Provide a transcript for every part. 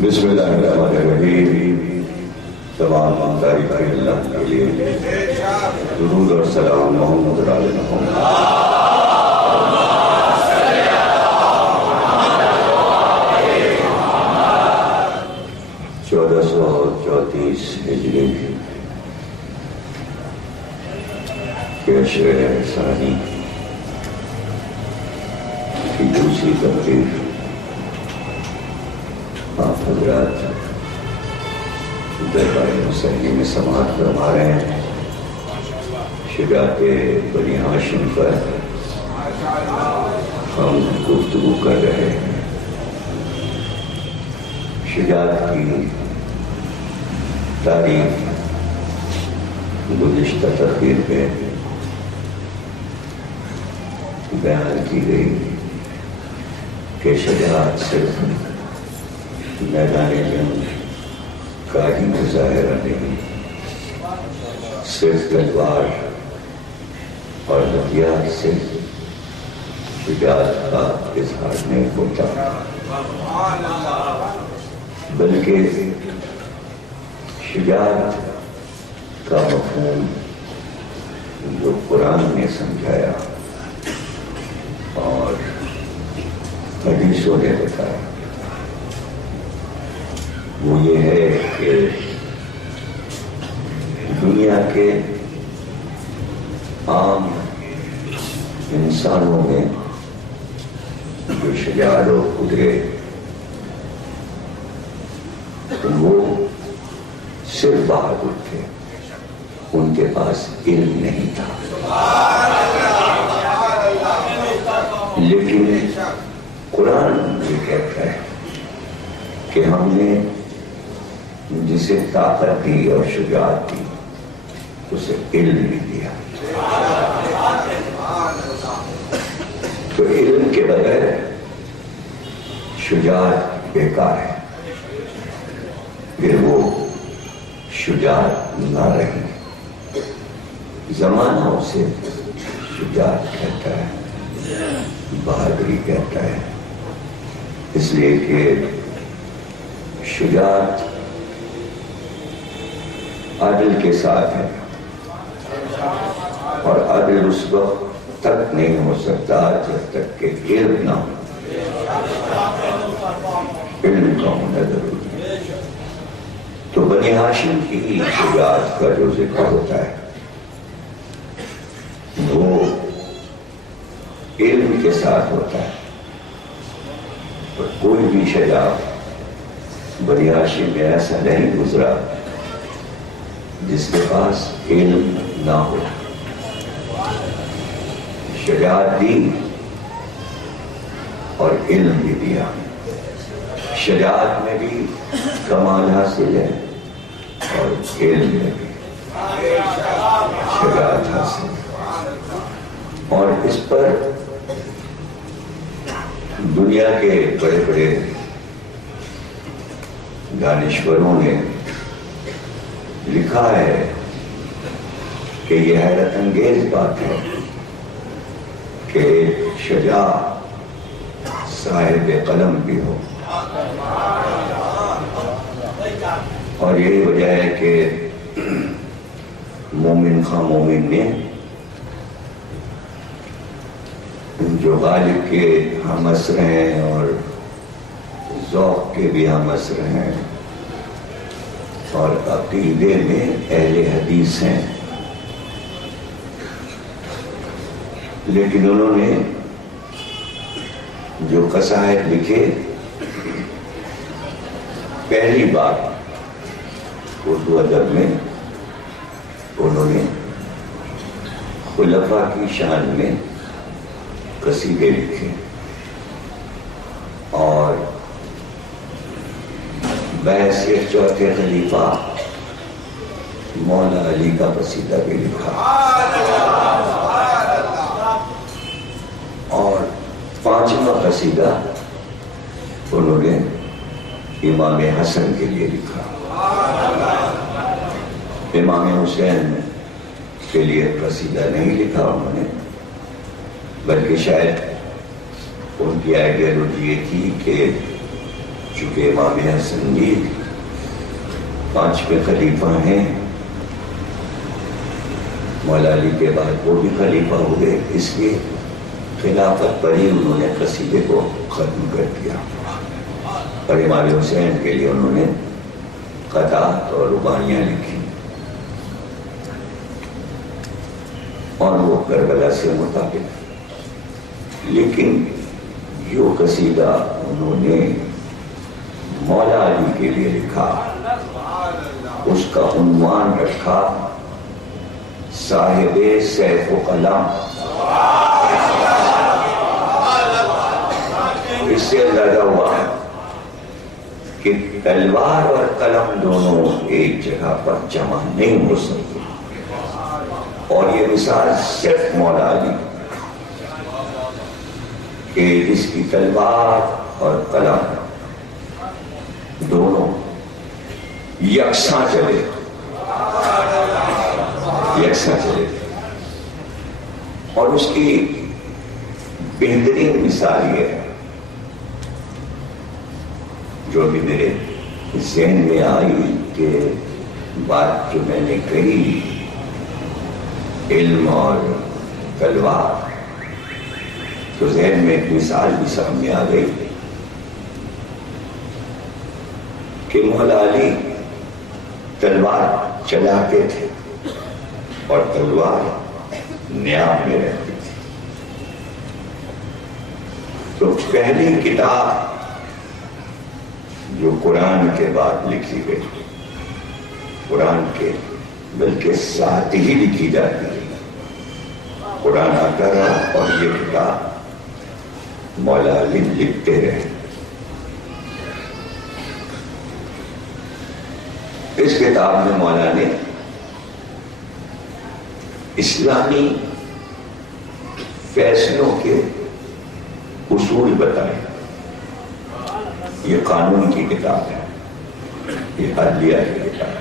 بسم اللہ الرحمن الرحیم. تمام تعریف اللہ کے لیے درود اور سلام محمد علی محمد. 1434 ہجری کے شعر ثانی کی دوسری تقریر آپ حضرات دربار مسلی میں سماعت فرما رہے ہیں. شجاعت بنی ہاشم پر ہم گفتگو کر رہے ہیں. شجاعت کی تاریخ گزشتہ تقریر میں بیان کی گئی کہ شجاعت صرف میدان جنگ کا ہی مظاہرہ نہیں، صرف تلوار اور ہتھیار سے شجاعت کا اظہار نہیں ہوتا، بلکہ شجاعت کا مفہوم جو قرآن نے سمجھایا اور حدیثوں نے بتایا وہ یہ ہے کہ دنیا کے عام انسانوں میں جو شجاعت و قدرت وہ صرف بہادر تھے، ان کے پاس علم نہیں تھا. لیکن قرآن یہ کہتا ہے کہ ہم نے جسے طاقت دی اور شجاعت دی اسے علم بھی دیا. تو علم کے بغیر شجاعت بیکار ہے، پھر وہ شجاعت نہ رہی. زمانہ اسے شجاعت کہتا ہے، بہادری کہتا ہے، اس لیے کہ شجاعت عدل کے ساتھ ہے اور عدل اس وقت تک نہیں ہو سکتا جب تک کہ علم نہ ہو. علم کا ہونا ضروری ہے. تو بنی ہاشم کی شجاعت کا جو ذکر ہوتا ہے وہ علم کے ساتھ ہوتا ہے، اور کوئی بھی شجاعت بنی ہاشم میں ایسا نہیں گزرا جس کے پاس علم نہ ہو. شجاعت دی اور علم بھی دیا. شجاعت میں بھی کمال حاصل ہے اور علم میں بھی شجاعت حاصل ہے. اور اس پر دنیا کے بڑے بڑے دانشوروں نے لکھا ہے کہ یہ حیرت انگیز بات ہے کہ شجاع صاحب قلم بھی ہو، اور یہی وجہ ہے کہ مومن خواہ مومن نے جو غالب کے ہم اثر ہیں اور ذوق کے بھی ہم اثر ہیں اور عقیدے میں اہل حدیث ہیں، لیکن انہوں نے جو قصائد لکھے پہلی بار اردو ادب میں انہوں نے خلفاء کی شان میں قصیدے لکھے، اور بحیثیت چوتھے خلیفہ مولا علی کا قصیدہ بھی لکھا، اور پانچواں قصیدہ انہوں نے امام حسن کے لیے لکھا. امام حسین کے لیے قصیدہ نہیں لکھا انہوں نے، بلکہ شاید ان کی آئیڈیالوجی یہ تھی کہ چونکہ امام حسن جی 5ویں خلیفہ ہیں، مولا علی کے بعد وہ بھی خلیفہ ہوئے، اس لیے خلافت پر ہی انہوں نے قصیدے کو ختم کر دیا، اور امام حسین کے لیے انہوں نے قطعات اور رباعیاں لکھی، اور وہ کربلا سے مطابق۔ لیکن جو قصیدہ انہوں نے مولا علی کے لیے لکھا، اس کا عنوان رکھا صاحب سیف و قلم۔ اس سے اندازہ ہوا کہ تلوار اور قلم دونوں ایک جگہ پر جمع نہیں ہو سکتے، اور یہ مثال صرف مولا علی کہ جس کی تلوار اور قلم دونوں یکساں چلے، اور اس کی بہترین مثال یہ ہے جو بھی میرے ذہن میں آئی کہ بات جو میں نے کہی علم اور تلوار، تو ذہن میں ایک مثال بھی سامنے آ گئی کہ مولا علی تلوار چلاتے تھے اور تلوار نیام میں رہتی تھی۔ تو پہلی کتاب جو قرآن کے بعد لکھی گئی، قرآن کے بلکہ ساتھ ہی لکھی جاتی ہے، قرآن آتا رہا اور یہ کتاب مولا علی لکھتے رہے۔ اس کتاب میں مولا نے اسلامی فیصلوں کے اصول بتائے۔ یہ قانون کی کتاب ہے، یہ عدلیہ کی کتاب ہے۔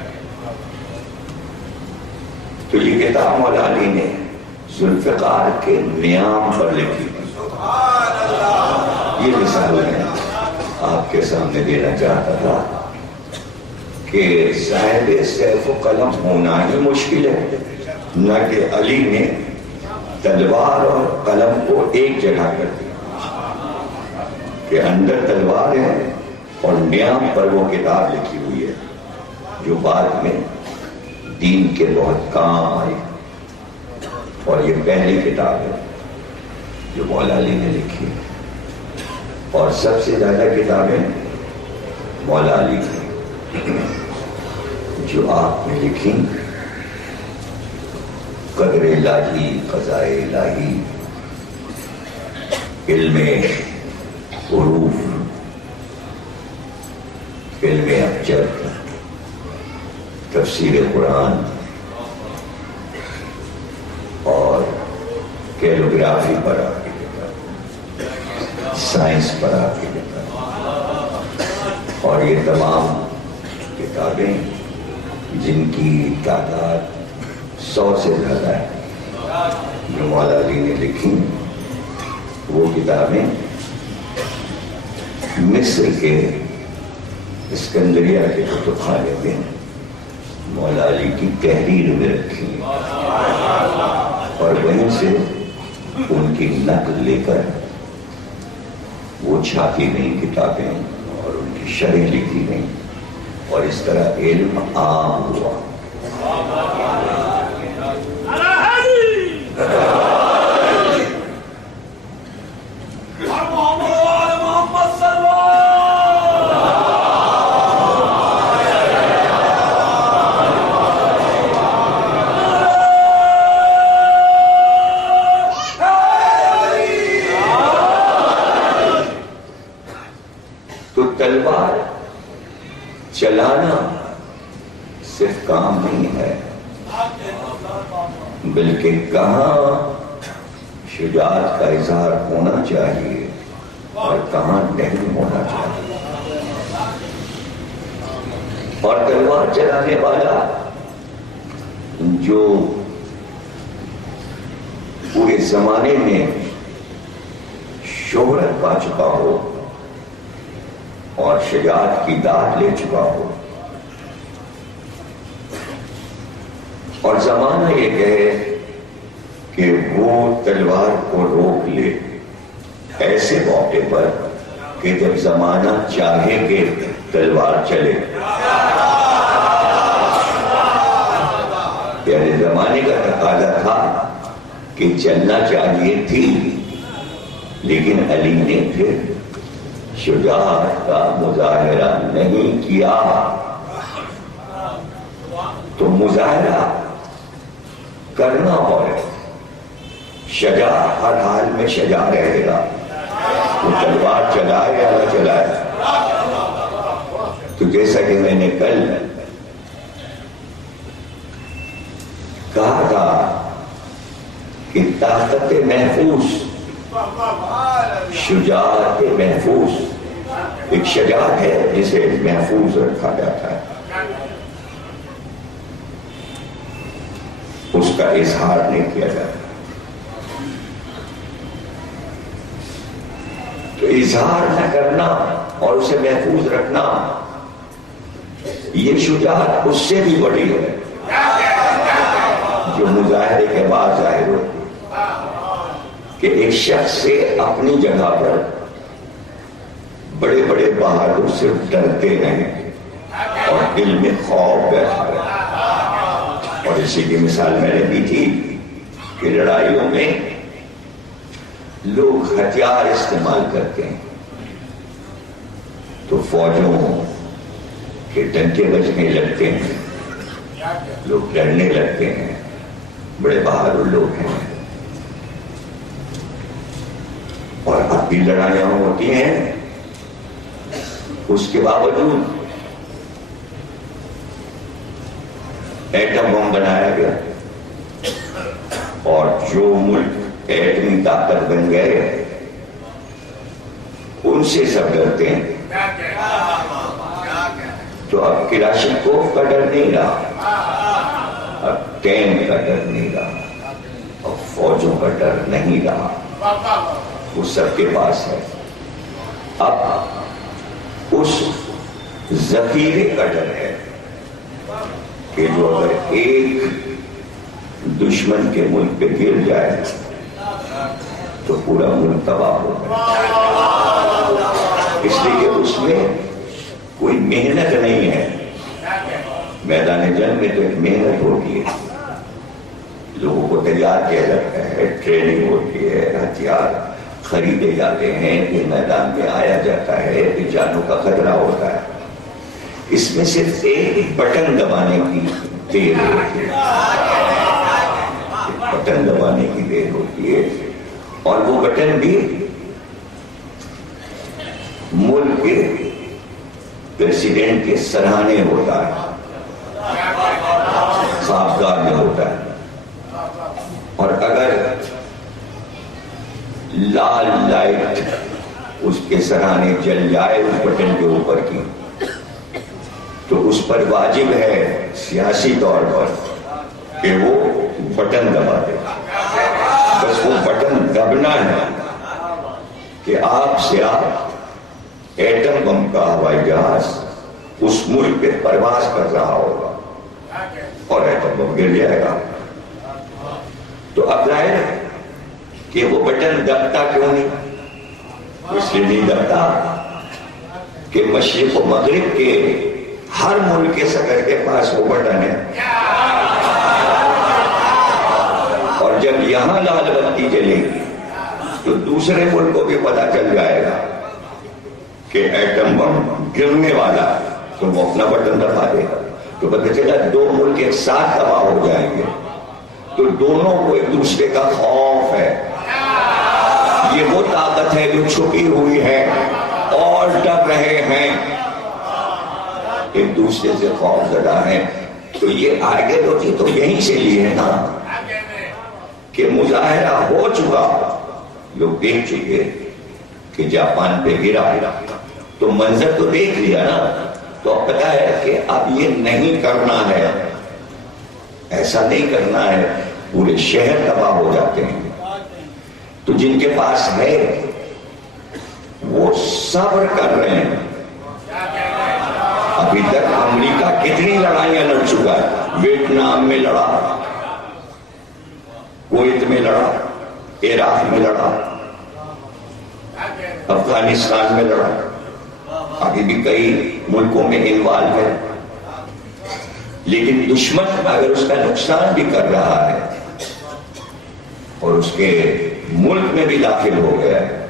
تو یہ کتاب مولا علی نے ذوالفقار کے نیام پر لکھی۔ یہ مثال میں آپ کے سامنے دینا چاہتا تھا کہ صاحب سیف و قلم ہونا ہی مشکل ہے، نہ کہ علی نے تلوار اور قلم کو ایک جگہ کر دیا کہ اندر تلوار ہے اور نیام پر وہ کتاب لکھی ہوئی ہے جو بعد میں دین کے بہت کام آئی، اور یہ پہلی کتاب ہے جو مولا علی نے لکھی، اور سب سے زیادہ کتابیں مولا علی کی جو آپ نے لکھی، قدر الہی، قضاء الہی، علم حروف، علم ابجد، تفسیر قرآن اور کیلوگرافی پر آپ کی کتاب، سائنس پر آپ کی کتاب، اور یہ تمام کتابیں جن کی تعداد 100 سے زیادہ ہے جو مولا علی نے لکھی، وہ کتابیں مصر کے اسکندریہ کے کتب خانے میں مولا علی کی تحریر میں رکھی، اور وہیں سے ان کی نقل لے کر وہ چھاپی گئی کتابیں اور ان کی شرح لکھی گئی، اور اس طرح علم عام ہوا۔ تو تلوار چلانا صرف کام نہیں ہے، بلکہ کہاں شجاعت کا اظہار ہونا چاہیے اور کہاں نہیں ہونا چاہیے، اور تلوار چلانے والا جو پورے زمانے میں شہرت پا چکا ہو، اور شجاعت کی داد لے چکا ہو، اور زمانہ یہ کہے کہ وہ تلوار کو روک لے ایسے موقع پر کہ جب زمانہ چاہے کہ تلوار چلے. یعنی زمانے کا تقاضا تھا کہ چلنا چاہیے تھی، لیکن علی نے پھر شجاعت کا مظاہرہ نہیں کیا. تو مظاہرہ کرنا اور شجاع ہر حال میں شجاع رہے گا، وہ تلوار چلائے یا نہ چلائے. تو جیسا کہ میں نے کل کہا تھا کہ طاقت محفوظ، شجاعت محفوظ، ایک شجاعت ہے جسے محفوظ رکھا جاتا ہے، اس کا اظہار نہیں کیا جاتا. تو اظہار نہ کرنا اور اسے محفوظ رکھنا، یہ شجاعت اس سے بھی بڑی ہے جو مظاہرے کے بعد ظاہر ہوتی ہے کہ ایک شخص سے اپنی جگہ پر بڑے بڑے بہادر صرف ڈرتے رہیں اور دل میں خوف بیٹھا رہے. اور اسی کی مثال میں نے دی تھی کہ لڑائیوں میں لوگ ہتھیار استعمال کرتے ہیں تو فوجوں کے ڈنکے بجنے لگتے ہیں، لوگ ڈرنے لگتے ہیں، بڑے بہادر لوگ ہیں. اور اب بھی لڑائیاں ہوتی ہیں، اس کے باوجود ایٹم بم بنایا گیا اور جو ملک ایٹمی طاقت بن گئے ان سے سب ڈرتے ہیں. تو اب کلاشنکوف کا ڈر نہیں رہا، اب ٹینک کا ڈر نہیں رہا، اب فوجوں کا ڈر نہیں رہا، وہ سب کے پاس ہے. اب اس ذخیرے کا ڈر ہے کہ جو اگر ایک دشمن کے ملک پہ گر جائے تو پورا ملک تباہ ہو جائے. اس لیے کہ اس میں کوئی محنت نہیں ہے. میدان جنگ میں تو ایک محنت ہوتی ہے، لوگوں کو تیار کیا جاتا ہے، ٹریننگ ہوتی ہے، ہتھیار خریدے جاتے ہیں، پھر میدان میں آیا جاتا ہے، پھر جانوں کا خطرہ ہوتا ہے. اس میں صرف ایک بٹن دبانے کی دیر ہوتی ہے، بٹن دبانے کی دیر ہوتی ہے، اور وہ بٹن بھی ملک کے پریسیڈنٹ کے سراہنے ہوتا ہے، خوابگاہ میں ہوتا ہے. اور اگر لال لائٹ اس کے سراہنے جل جائے اس بٹن کے اوپر کی، تو اس پر واجب ہے سیاسی طور پر کہ وہ بٹن دبا دے. بس وہ بٹن دبنا ہے کہ آپ سے آپ ایٹم بم کا ہوائی جہاز اس ملک پہ پرواز کر رہا ہوگا اور ایٹم بم گر جائے گا. تو اب ظاہر ہے کہ وہ بٹن دبتا کیوں نہیں؟ اس لیے نہیں دبتا کہ مشرق و مغرب کے ہر ملک کے صدر کے پاس وہ بٹن ہے، اور جب یہاں لال بتی جلے گی تو دوسرے ملک کو بھی پتہ چل جائے گا کہ ایٹم بم گرنے والا، تو وہ اپنا بٹن دبا دے گا. تو پتہ چلا دو ملک ایک ساتھ تباہ ہو جائیں گے، تو دونوں کو ایک دوسرے کا خوف ہے. یہ وہ طاقت ہے جو چھپی ہوئی ہے اور ڈر رہے ہیں، ایک دوسرے سے خوف زدہ ہیں. تو یہ آئیڈیالوجی تو یہیں سے لی ہے نا کہ مظاہرہ ہو چکا، لوگ دیکھ چکے کہ جاپان پہ گرا تو منظر تو دیکھ لیا نا، تو اب پتا ہے کہ اب یہ نہیں کرنا ہے، ایسا نہیں کرنا ہے، پورے شہر تباہ ہو جاتے ہیں. تو جن کے پاس ہے وہ صبر کر رہے ہیں کتنی لڑائیاں لڑ چکا ہے. ویتنام میں لڑا، کویت میں لڑا، عراق میں لڑا، افغانستان میں لڑا، ابھی بھی کئی ملکوں میں انوالو ہے. لیکن دشمن اگر اس کا نقصان بھی کر رہا ہے اور اس کے ملک میں بھی داخل ہو گیا ہے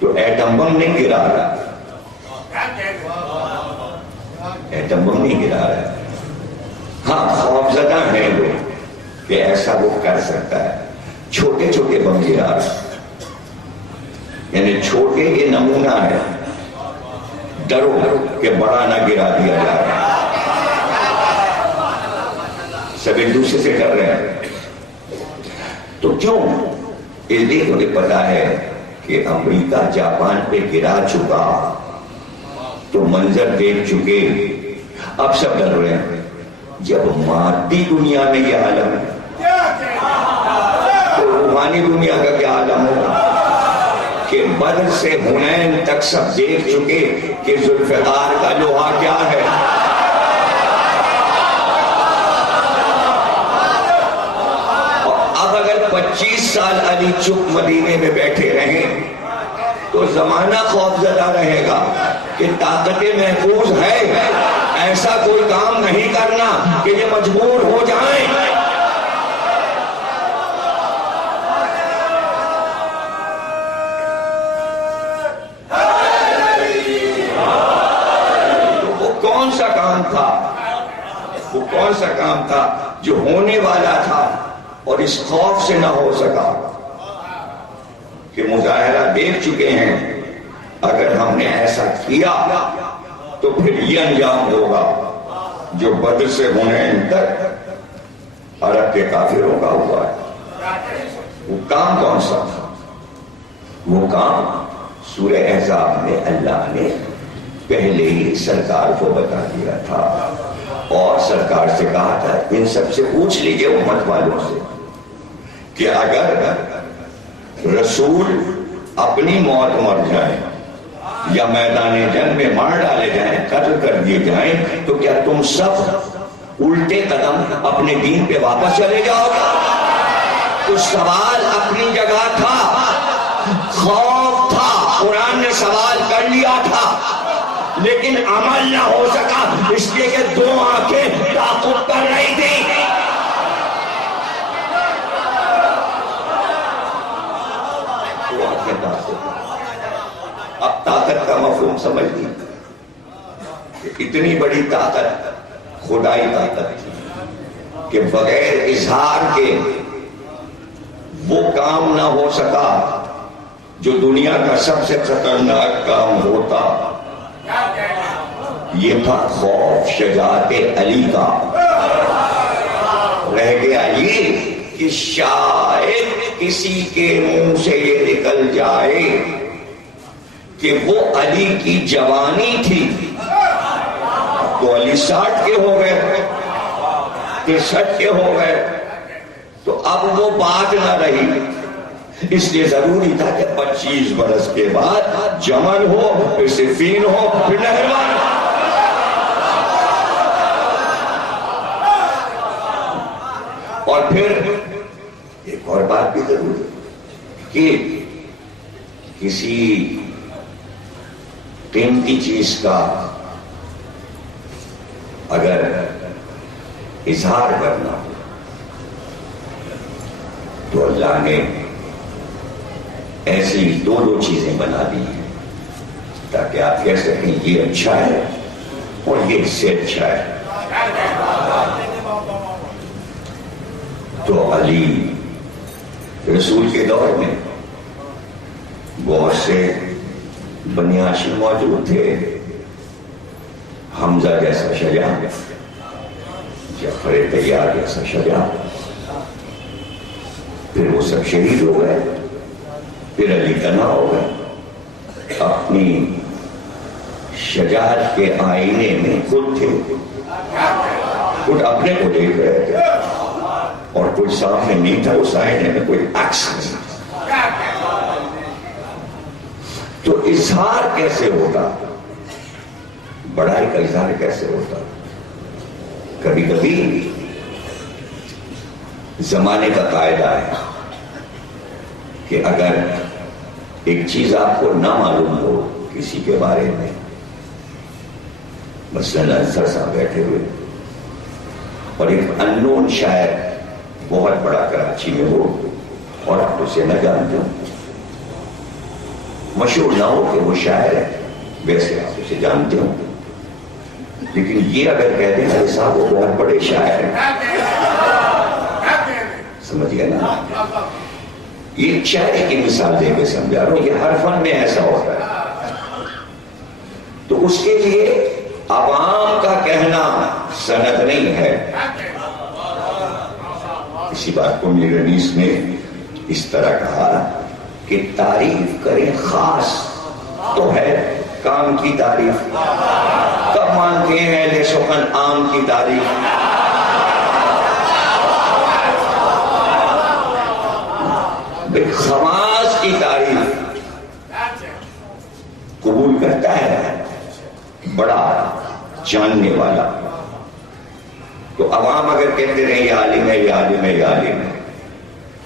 تو ایٹم بم نہیں گرا رہا، ایٹم بم نہیں گرا رہا. ہاں خوفزدہ ہیں لوگ کہ ایسا وہ کر سکتا ہے. چھوٹے چھوٹے بم گرا رہا، یعنی چھوٹے یہ نمونہ ہے، ڈرو کہ بڑا نہ گرا دیا جائے. سب ایک دوسرے سے ڈر رہے ہیں. تو کیوں؟ اس لیے انہیں پتا ہے کہ امریکہ جاپان پہ گرا چکا تو منظر دیکھ چکے، اب سب ڈر رہے ہیں. جب مادی دنیا میں یہ عالم ہے تو روحانی دنیا کا کیا عالم ہوگا کہ بدر سے حنین تک سب دیکھ چکے کہ ذوالفقار کا لوہا کیا ہے. اب اگر 25 سال علی چپ مدینے میں بیٹھے رہیں تو زمانہ خوفزدہ رہے گا کہ طاقتیں محفوظ ہے، ایسا کوئی کام نہیں کرنا کہ یہ مجبور ہو جائیں. تو وہ کون سا کام تھا، وہ کون سا کام تھا جو ہونے والا تھا اور اس خوف سے نہ ہو سکا کہ مظاہرہ دیکھ چکے ہیں اگر ہم نے ایسا کیا تو پھر یہ انجام ہوگا جو بدر سے حنین تک عرب کے کافروں کا ہوا ہے. وہ کام کون سا تھا؟ وہ کام سورہ احزاب میں اللہ نے پہلے ہی سرکار کو بتا دیا تھا اور سرکار سے کہا تھا ان سب سے پوچھ لیجئے امت والوں سے کہ اگر رسول اپنی موت مر جائیں یا میدان جنگ میں مار ڈالے جائیں، قتل کر دیے جائیں، تو کیا تم سب الٹے قدم اپنے دین پہ واپس چلے جاؤ گے؟ تو سوال اپنی جگہ تھا، خوف تھا، قرآن نے سوال کر لیا تھا لیکن عمل نہ ہو سکا، اس لیے کہ دو آنکھیں تعاقب کر رہی تھی. اب طاقت کا مفہوم سمجھ لی کہ اتنی بڑی طاقت خدائی طاقت تھی کہ بغیر اظہار کے وہ کام نہ ہو سکا جو دنیا کا سب سے خطرناک کام ہوتا. یہ تھا خوف شجاعت علی کا. رہ گیا یہ کہ شاید کسی کے منہ سے یہ نکل جائے کہ وہ علی کی جوانی تھی. تو علی 60 کے ہو گئے، 63 کے ہو گئے، تو اب وہ بات نہ رہی. اس لیے ضروری تھا کہ 25 برس کے بعد جمل ہو، پھر صفین ہو، پھر نہروان ہو. اور پھر ایک اور بات بھی ضروری کہ کسی قیمتی چیز کا اگر اظہار کرنا ہو تو اللہ نے ایسی دو چیزیں بنا دی ہیں تاکہ آپ کہہ سکیں یہ اچھا ہے اور یہ اس سے اچھا ہے. تو علی رسول کے دور میں بہت سے بنی ہاشم موجود تھے، حمزہ جیسا شجاع، جعفر طیار جیسا شجاع، پھر وہ سب شہید ہو گئے. پھر علی تنہا ہو گئے، اپنی شجاعت کے آئینے میں خود تھے، خود اپنے کو دیکھ رہے تھے اور کوئی سامنے نہیں تھا، اس آئینے میں کوئی عکس نہیں تھا. تو اظہار کیسے ہوتا، بڑائی کا اظہار کیسے ہوتا؟ کبھی کبھی زمانے کا قاعدہ ہے کہ اگر ایک چیز آپ کو نہ معلوم ہو کسی کے بارے میں، مثلاً انصر صاحب بیٹھے ہوئے اور ایک اننون شاعر بہت بڑا کراچی میں ہو اور آپ اسے نہ جانتے ہو، مشہور نہ ہو کہ وہ شاعر ہے، ویسے آپ اسے جانتے ہو، لیکن یہ اگر کہہ دیں کہ صاحب وہ بہت بڑے شاعر ہیں، سمجھ گئے نا؟ یہ شاعری کی مثال دے کے سمجھا رہا ہوں، یہ ہر فن میں ایسا ہوتا ہے۔ تو اس کے لیے عوام کا کہنا سند نہیں ہے۔ اسی بات کو میر انیس نے اس طرح کہا کہ تعریف کریں خاص تو ہے کام کی تعریف، کب مانتے ہیں اہل سخن عام کی تعریف؟ خواص کی تعریف قبول کرتا ہے بڑا جاننے والا، تو عوام اگر کہتے رہے یہ عالم ہے، یہ عالم ہے، یہ عالم ہے،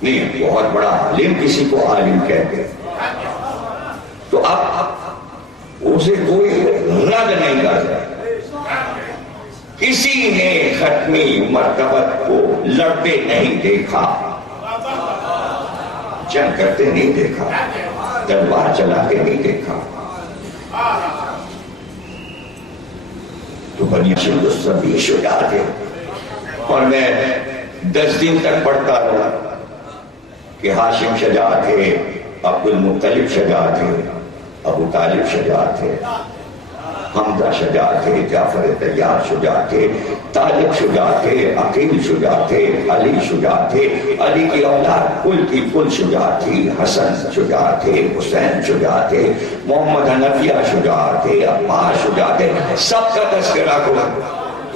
نہیں بہت بڑا عالم کسی کو عالم کہتے، تو اب اسے کوئی رد نہیں کرتا۔ کسی نے ختمی مرتبت کو لڑتے نہیں دیکھا، جنگ کرتے نہیں دیکھا، تلوار چلاتے نہیں دیکھا، تو بنی ہاشم سبھی شجاع تھے۔ اور میں 10 دن تک پڑھتا رہا کہ ہاشم شجاع تھے، عبد المطلب شجاع تھے، ابو طالب شجاع تھے، حمزہ شجاع تھے، جعفر طیار شجاع تھے، طالب شجاع تھے، عقیل شجاع تھے، علی شجاع تھے، علی کی اولاد کل کی کل شجاع تھی، حسن شجاع تھے، حسین شجاع تھے، محمد حنفیہ شجاع تھے، عباس شجاع تھے، سب کا تذکرہ کرو۔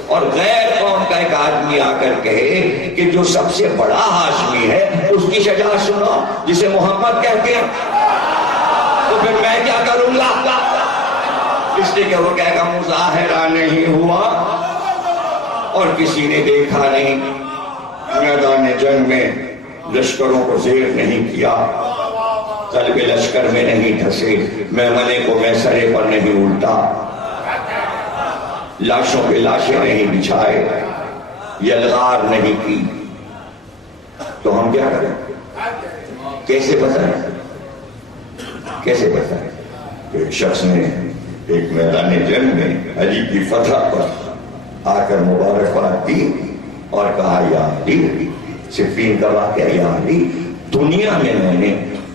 اور غیر قوم کا ایک آدمی آ کر کہے کہ جو سب سے بڑا ہاشمی ہے اس کی شجاعت سنو جسے محمد کہتے ہیں، تو پھر میں کیا کروں گا؟ اس لیے کہ وہ کہے گا مظاہرہ نہیں ہوا اور کسی نے دیکھا نہیں، میدان جنگ میں لشکروں کو زیر نہیں کیا، قلب لشکر میں نہیں دھسے، میمنے کو میسرے پر نہیں الٹا، لاشوں پہ لاشیں نہیں بچھائے، یلغار نہیں کی، تو ہم کیا کریں؟ کیسے بتائیں؟ کیسے بتائیں؟ ایک شخص نے ایک میدان جنگ میں علی کی فتح پر آ کر مبارکباد دی اور کہا یا علی، صفین کا واقعہ، یا علی دنیا میں نے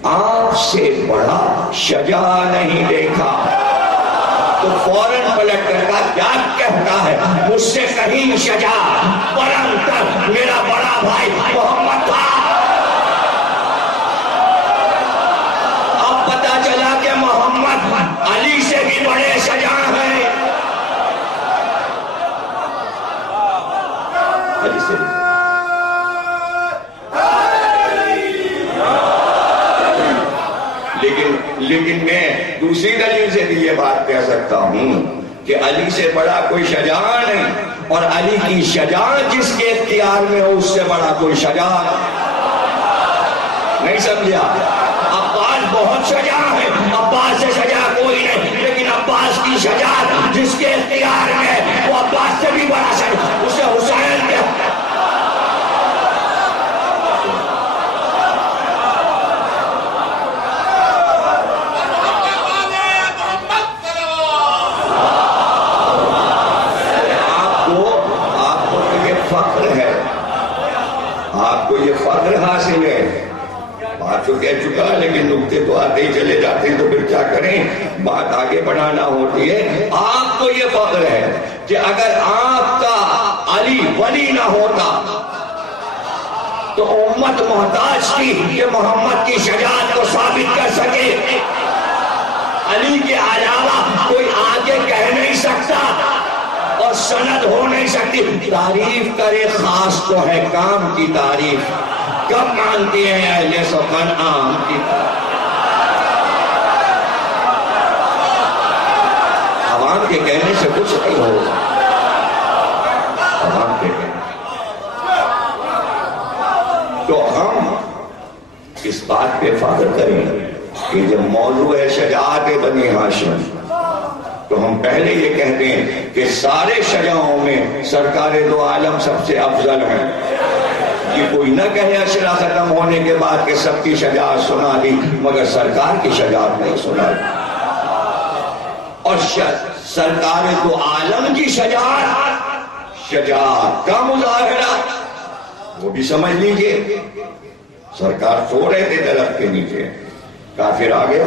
آپ سے بڑا شجاع نہیں دیکھا۔ تو فوراً پلٹ کر کہا کیا کہتا ہے، مجھ سے کہیں شجاع برم تر میرا بڑا بھائی محمد تھا۔ اب پتا چلا کہ محمد علی سے بھی بڑے شجاع ہیں، علی سے بھی۔ لیکن میں دوسری دلیل سے بھی یہ بات کہہ سکتا ہوں کہ علی سے بڑا کوئی شجاع نہیں، اور علی کی شجاعت جس کے اختیار میں ہو اس سے بڑا کوئی شجاع نہیں، سمجھا؟ عباس بہت شجاع ہے، عباس سے شجاع کوئی نہیں، لیکن عباس کی شجاعت جس کے اختیار میں وہ عباس سے بھی بڑا شجاع، اسے حسین کے فخر حاصل ہے۔ بات تو کہہ چکا لیکن نکتے تو آتے ہی چلے جاتے ہیں، تو پھر کیا کریں، بات آگے بڑھانا ہوتی ہے۔ آپ کو یہ فخر ہے کہ اگر آپ کا علی ولی نہ ہوتا تو امت محتاج تھی کہ محمد کی شجاعت کو ثابت کر سکے، علی کے علاوہ کوئی آگے کہہ نہیں سکتا اور سند ہو نہیں سکتی۔ تعریف کرے خاص تو ہے کام کی تعریف، کب مانتی ہیں اہل سخن عام کی تعریف؟ عوام کے کہنے سے کچھ نہیں ہوگا، عوام فخر کریں کہ جب موضوع ہے شجاعت بنی ہاشم تو ہم پہلے یہ کہتے ہیں کہ سارے شجاعوں میں سرکار دو عالم سب سے افضل ہیں. یہ کوئی نہ کہے اشرا ختم ہونے کے بعد کہ سب کی شجاعت سنا دی مگر سرکار کی شجاعت نہیں سنا دی. اور سرکار دو عالم کی شجاعت کا مظاہرہ وہ بھی سمجھ لیجئے. سرکار سو رہے تھے درخت کے نیچے, کافر آ گیا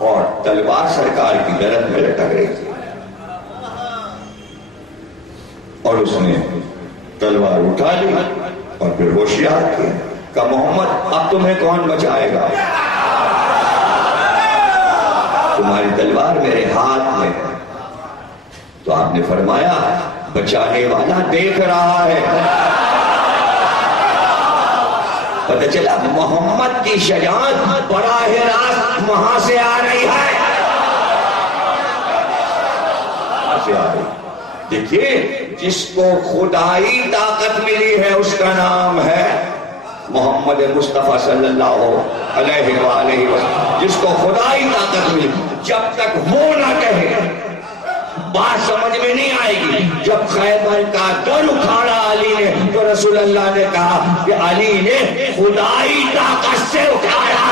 اور تلوار سرکار کی درخت میں لٹک رہی تھی اور اس نے تلوار اٹھا لی اور پھر ہوشیار کیا کہ محمد اب تمہیں کون بچائے گا, تمہاری تلوار میرے ہاتھ میں ہے. تو آپ نے فرمایا بچانے والا دیکھ رہا ہے. پتہ چلا محمد کی شجاعت براہ راست وہاں سے آ رہی ہے. دیکھیے جس کو خدائی طاقت ملی ہے اس کا نام ہے محمد مصطفیٰ صلی اللہ علیہ وآلہ وسلم. جس کو خدائی طاقت ملی, جب تک وہ نہ کہے بات سمجھ میں نہیں آئے گی. جب خیبر کا در اکھاڑا علی نے تو رسول اللہ نے کہا کہ علی نے خدائی طاقت سے اٹھایا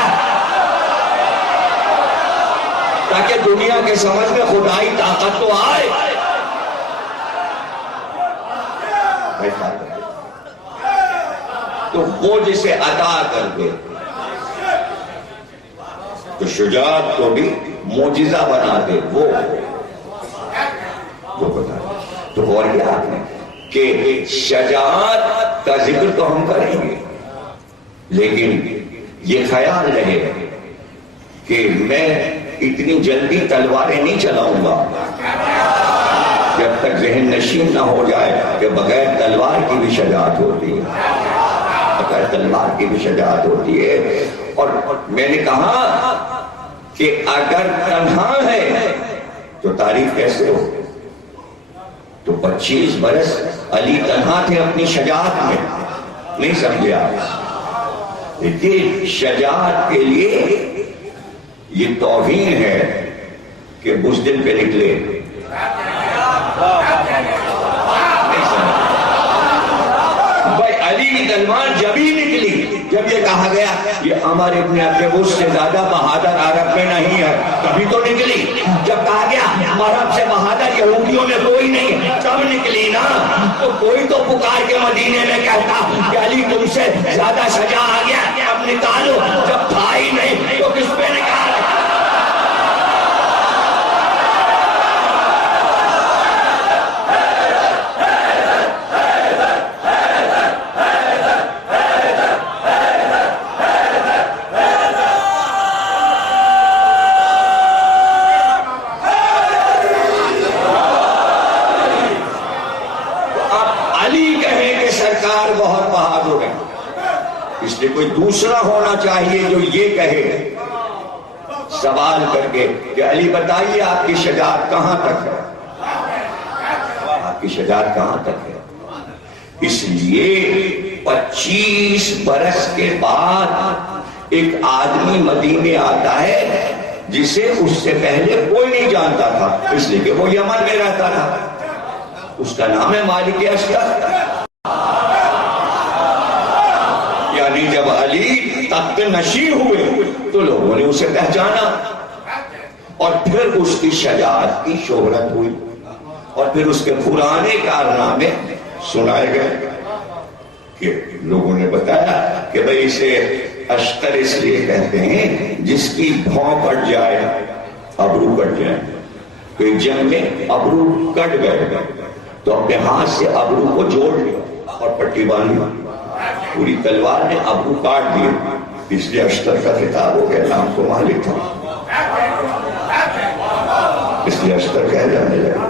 تاکہ دنیا کے سمجھ میں خدائی طاقت تو آئے. تو وہ جسے عطا کر دے تو شجاعت کو بھی معجزہ بنا دے وہ بتا. تو غور کیا آپ نے کہ شجاعت کا ذکر تو ہم کریں گے لیکن یہ خیال رہے کہ میں اتنی جلدی تلواریں نہیں چلاؤں گا جب تک ذہن نشین نہ ہو جائے کہ بغیر تلوار کی بھی شجاعت ہوتی ہے, بغیر تلوار کی بھی شجاعت ہوتی ہے. اور میں نے کہا کہ اگر تنہا ہے تو تعریف کیسے ہو. تو 25 برس علی تنہا تھے اپنی شجاعت میں, نہیں سمجھے آپ. دیکھیے شجاعت کے لیے یہ توہین ہے کہ بزدل پہ نکلے. بھائی علی کی تلوار جب ہی نکلی جب یہ کہا گیا یہ عمر ابن عبدالعزیز سے زیادہ بہادر عرب میں نہیں ہے, تبھی تو نکلی. جب کہا گیا عرب سے بہادر یہودیوں میں کوئی نہیں, تب نکلی نا. تو کوئی تو پکار کے مدینے میں کہتا کہ علی تم سے زیادہ سجا آ گیا, اب نکالو. جب تھا ہی نہیں تو کس پہ نکال. اس لیے کوئی دوسرا ہونا چاہیے جو یہ کہے سوال کر کے کہ علی بتائیے آپ کی شجاعت کہاں تک ہے, آپ کی شجاعت کہاں تک ہے. اس لیے 25 برس کے بعد ایک آدمی مدینے آتا ہے جسے اس سے پہلے کوئی نہیں جانتا تھا, اس لیے کہ وہ یمن میں رہتا تھا. اس کا نام ہے مالک اشتر. یعنی جب علی تخت نشین ہوئے تو لوگوں نے اسے پہچانا اور پھر اس کی شجاعت کی شہرت ہوئی اور پھر اس کے پرانے کارنامے سنائے گئے کہ لوگوں نے بتایا کہ بھئی اسے اشتر اس لیے کہتے ہیں جس کی بھون کٹ جائے ابرو کٹ جائے. تو ایک جنگ میں ابرو کٹ گئے تو اپنے ہاتھ سے ابرو کو جوڑ لیا اور پٹی باندھی, پوری تلوار نے ابرو کاٹ دیے. اس لیے اشتر کا خطاب ہو گیا, نام تو مالک تھا اس لیے اشتر کہہ جانے لگا.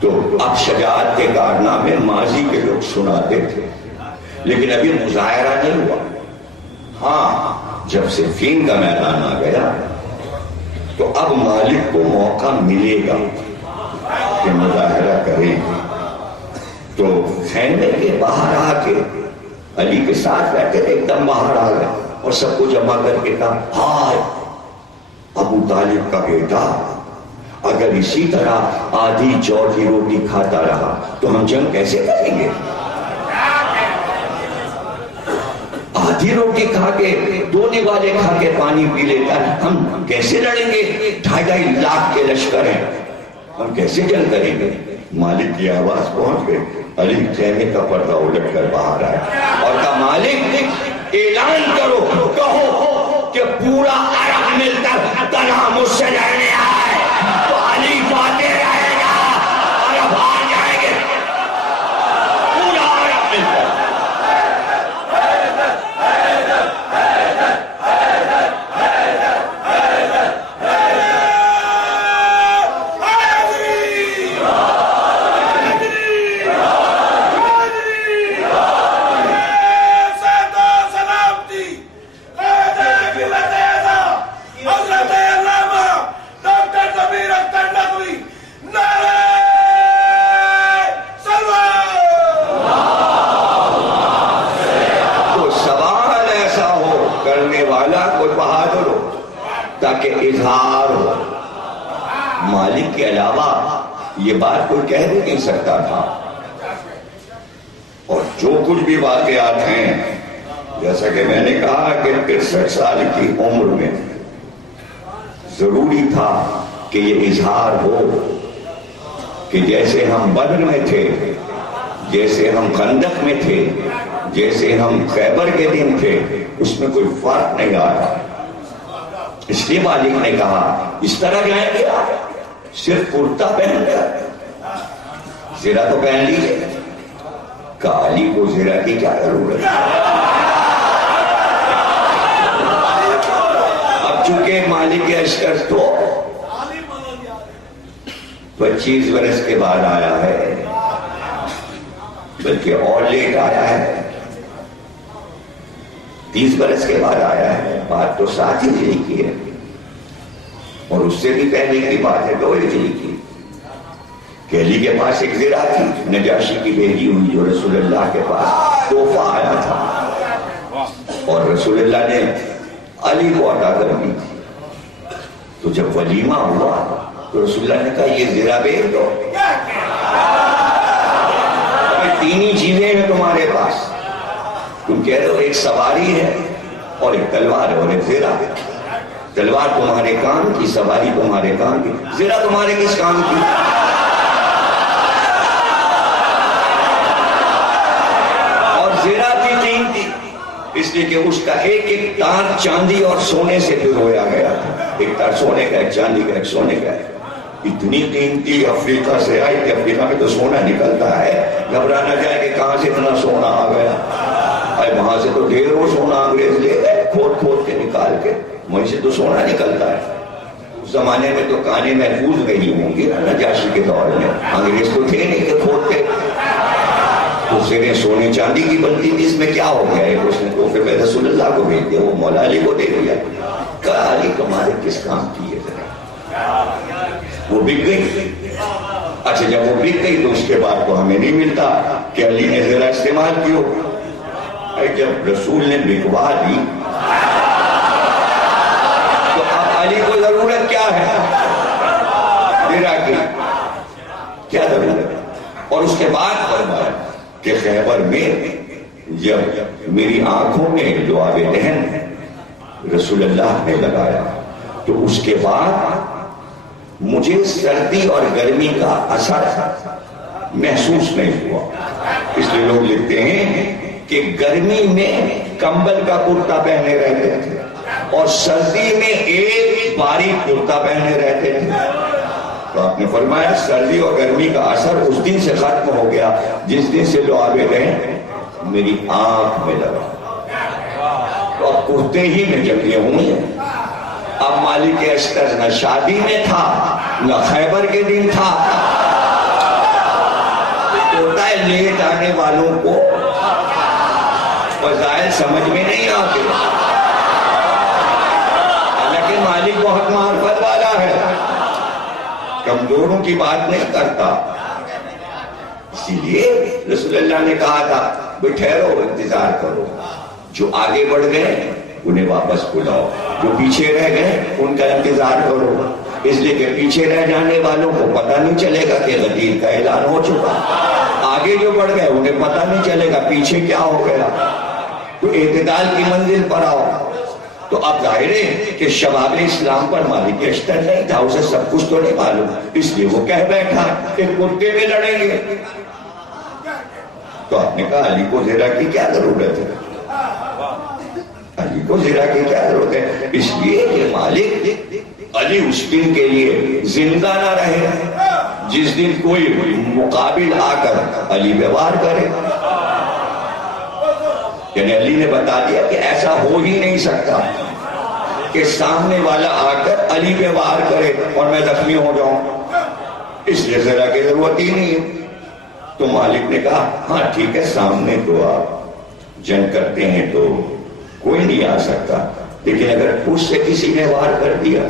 تو اب شجاعت کے کارنامے ماضی کے لوگ سناتے تھے لیکن ابھی مظاہرہ نہیں ہوا. ہاں جب صفین کا میدان آ گیا تو اب مالک کو موقع ملے گا کہ مظاہرہ کرے. تو خیمے کے باہر آ کے علی کے ساتھ بیٹھے ایک دم باہر آ گئے اور سب کو جمع کر کے کہا ہائے ابو طالب کا بیٹا، اگر اسی طرح آدھی جوار کی روٹی کھاتا رہا تو ہم جنگ کیسے کریں گے؟ آدھی روٹی کھا کے، 2 نوالے کھا کے پانی پی لیتا ہم کیسے لڑیں گے؟ 2.5 لاکھ کے لشکر ہیں، ہم کیسے جنگ کریں گے؟ مالک کی آواز پہنچ گئی، علی خیمے کا پردہ الٹ کر باہر آیا اور کہا مالک اعلان کرو، کہو کہ پورا عرب مل کر تنہا مجھ سے لڑنے آئے تو علی فاتح رہے گا، عرب ہار جائیں گے، پورا عرب مل کر۔ تاکہ اظہار ہو۔ مالک کے علاوہ یہ بات کوئی کہہ نہیں سکتا تھا، اور جو کچھ بھی واقعات ہیں، جیسا کہ میں نے کہا کہ 63 سال کی عمر میں ضروری تھا کہ یہ اظہار ہو کہ جیسے ہم بدر میں تھے، جیسے ہم خندق میں تھے، جیسے ہم خیبر کے دن تھے، اس میں کوئی فرق نہیں آیا۔ اس لیے مالک نے کہا اس طرح جائیں گے، صرف کرتا پہن کر، زرہ تو پہن لیجئے۔ علی کو زرہ کی کیا ضرورت ہے؟ اب چونکہ مالک اشکر تو 25 برس کے بعد آیا ہے، بلکہ اور لیٹ آیا ہے، 30 برس کے بعد آیا ہے، بات تو 7 ہجری کی ہے، اور اس سے بھی پہلے کی بات ہے 2 ہجری کی، کہ علی کے پاس ایک زرہ تھی نجاشی کی بھیجی ہوئی، جو رسول اللہ کے پاس تحفہ آیا تھا، اور رسول اللہ نے علی کو عطا کر دی تھی۔ تو جب ولیمہ ہوا تو رسول اللہ نے کہا یہ زرہ بھیج دو، 3 ہی چیزیں ہیں تمہارے پاس، تم کہہ دو ایک سواری ہے اور ایک تلوار ہے اور ایک زرہ ہے، تلوار تمہارے کام کی، سواری تمہارے کام کی، زرہ تمہارے کس کام کی؟ اور زرہ بھی قیمتی اس لیے کہ اس کا ایک ایک تار چاندی اور سونے سے پرویا گیا تھا، ایک تار سونے کا، ایک چاندی کا، ایک سونے کا ہے، اتنی قیمتی افریقہ سے آئی کہ افریقہ میں تو سونا نکلتا ہے، گھبرا نہ جائے کہ کہاں سے اتنا سونا آ گیا، وہاں سے تو ڈھیروں سونا انگریز لے گئے، کھود کھود کے نکال کے، وہیں سے تو سونا نکلتا ہے۔ اس زمانے میں تو کانیں محفوظ نہیں ہوں گی نجاشی کے دور میں، انگریز تو تھے نہیں کہ کھودتے، تو سریں سونے چاندی کی بنتی تھی، اس میں کیا ہو گیا ہے؟ اس نے تو پھر میں رسول اللہ کو بھیج دیا، وہ مولا علی کو دے دیا، کہا علی تمہارے کس کام کی ہے؟ وہ بک گئی۔ اچھا جب وہ بک گئی تو اس کے بعد تو ہمیں نہیں ملتا کہ علی نے زرہ استعمال کیوں، جب رسول نے بکوا دی تو اب علی کو ضرورت کیا ہے؟ زرہ کی کیا ضرورت ہے؟ اور اس کے بعد فرمایا کہ خیبر میں جب میری آنکھوں میں لعاب دہن رسول اللہ نے لگایا تو اس کے بعد مجھے سردی اور گرمی کا اثر محسوس نہیں ہوا۔ اس لیے لوگ لکھتے ہیں کہ گرمی میں کمبل کا کرتا پہنے رہتے تھے اور سردی میں ایک باریک کرتا پہنے رہتے تھے، تو آپ نے فرمایا سردی اور گرمی کا اثر اس دن سے ختم ہو گیا جس دن سے لعاب دہن میری آنکھ میں لگا، تو اب کرتے ہی میں جنگیں ہوئی ہیں۔ اب مالک اشتر نہ شادی میں تھا نہ خیبر کے دن تھا، ہوتا ہے لیٹ آنے والوں کو وسائل سمجھ میں نہیں آتے، حالانکہ مالک بہت معرفت والا ہے، کمزوروں کی بات نہیں کرتا، اسی لیے رسول اللہ نے کہا تھا بھئی ٹھہرو انتظار کرو، جو آگے بڑھ گئے انہیں واپس بلاؤ، جو پیچھے رہ گئے ان کا انتظار کرو، اس لیے کہ پیچھے رہ جانے والوں کو پتہ نہیں چلے گا کہ غدیر کا اعلان ہو چکا، آگے جو بڑھ گئے انہیں پتہ نہیں چلے گا پیچھے کیا ہو گیا۔ تو اعتدال کی منزل پر آؤ۔ تو اب ظاہر ہے کہ شباب اسلام پر مالک اشتر نہیں تھا، اسے سب کچھ تو نہیں معلوم، اس لیے وہ کہہ بیٹھا کہ کتے میں لڑیں گے۔ تو آپ نے کہا علی کو زرہ کی کیا ضرورت ہے، علی کو زرہ کی کیا ضرورت ہے؟ اس لیے کہ مالک علی اس دن کے لیے زندہ نہ رہے جس دن کوئی مقابل آ کر علی پہ وار کرے۔ یعنی علی نے بتا دیا کہ ایسا ہو ہی نہیں سکتا کہ سامنے والا آ کر علی پہ وار کرے اور میں زخمی ہو جاؤں، اس لیے ذرا کی ضرورت ہی نہیں ہے۔ تو مالک نے کہا ہاں ٹھیک ہے، سامنے تو آپ جنگ کرتے ہیں تو کوئی نہیں آ سکتا، لیکن اگر پوچھ سے کسی نے وار کر دیا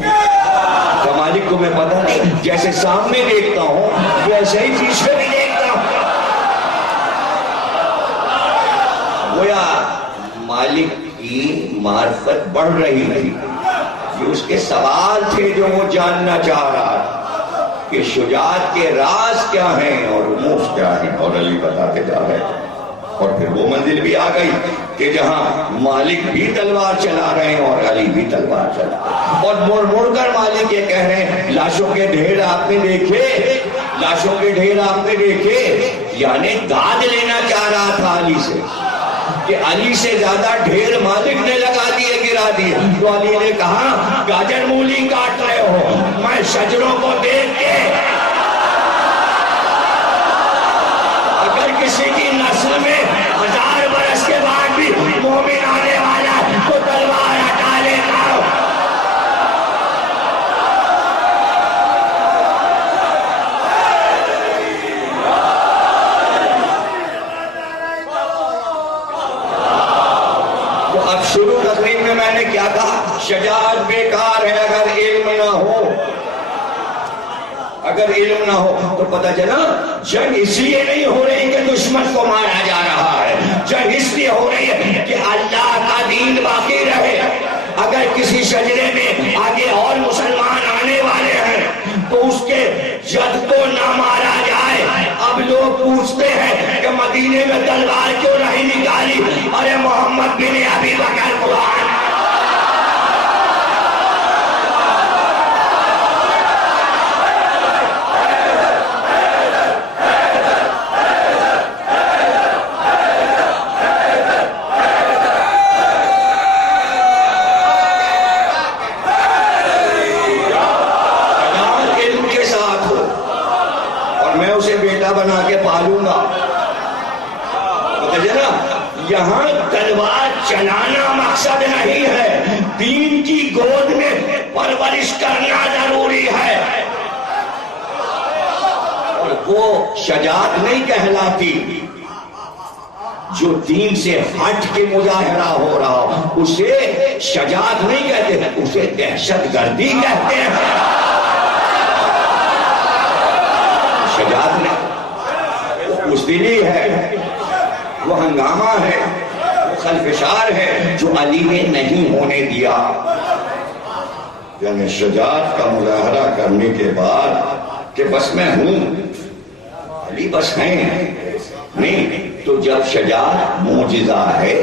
تو مالک کو میں پتہ نہیں، جیسے سامنے دیکھتا ہوں ویسے ہی پیچھے بھی دیکھتا ہوں۔ گویا مالک کی معرفت بڑھ رہی تھی، یہ اس کے سوال تھے جو وہ جاننا چاہ رہا تھا کہ شجاعت کے راز کیا ہیں اور رموز کیا ہیں، اور علی بتاتے جا رہے تھے۔ اور پھر وہ منزل بھی آ گئی کہ جہاں مالک بھی تلوار چلا رہے ہیں اور علی بھی تلوار چلا رہے ہیں، اور مڑ مڑ کر مالک یہ کہہ رہے ہیں لاشوں کے ڈھیر آپ نے دیکھے، لاشوں کے ڈھیر آپ نے دیکھے، یعنی داد لینا چاہ رہا تھا علی سے کہ علی سے زیادہ ڈھیر مالک نے لگا دیے، گرا دیے۔ تو علی نے کہا گاجر مولی کاٹ رہے ہو، میں شجروں کو دیکھ کے اگر کسی کی نسل میں 1000 برس کے بعد بھی مومن آنے والا تو تلوار ہٹا لیتا ہوں۔ تو اب شروع تقریب میں میں نے کیا کہا؟ شجاعت بیکار ہے اگر علم نہ ہو، اگر علم نہ ہو تو پتہ چلا جنگ اس لیے نہیں ہو رہی کہ دشمن کو مارا جا رہا ہے، جنگ اس لیے ہو رہی ہے کہ اللہ کا دین باقی رہے۔ اگر کسی شجرے میں آگے اور مسلمان آنے والے ہیں تو اس کے جد کو نہ مارا جائے۔ اب لوگ پوچھتے ہیں کہ مدینے میں تلوار کیوں نہیں نکالی؟ ارے محمد بن ابی بکر قرآن بنا کے پالوں گا۔ یہاں تلوار چلانا مقصد نہیں ہے، دین کی گود میں پرورش کرنا ضروری ہے، اور وہ شجاعت نہیں کہلاتی جو دین سے ہٹ کے مظاہرہ ہو رہا ہو، اسے شجاعت نہیں کہتے، اسے دہشت گردی کہتے ہیں۔ شجاعت نہیں، بزدلی ہے، وہ ہنگامہ ہے، وہ خلفشار ہے جو علی نے نہیں ہونے دیا۔ یعنی شجاعت کا مظاہرہ کرنے کے بعد کہ بس میں ہوں، علی بس ہیں، نہیں تو جب شجاعت معجزہ ہے،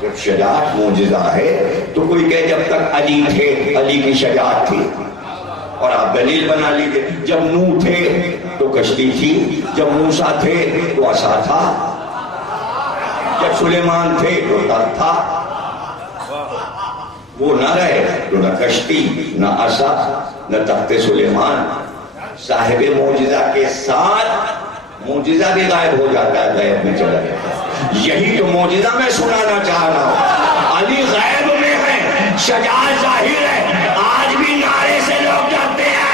جب شجاعت معجزہ ہے تو کوئی کہے جب تک علی تھے علی کی شجاعت تھی، اور آپ دلیل بنا لیجئے، جب نوح تھے تو کشتی تھی، جب موسیٰ تھے تو عصا تھا، جب سلیمان تھے تو تخت تھا، وہ نہ رہے تو نہ کشتی نہ عصا نہ تخت سلیمان۔ صاحب معجزہ کے ساتھ معجزہ بھی غائب ہو جاتا ہے، غیب میں چلا جاتا ہے۔ یہی تو معجزہ میں سنانا چاہ رہا ہوں، علی غیب میں ہے، شجاعت ظاہر ہے، آج بھی نعرے سے لوگ ڈرتے ہیں۔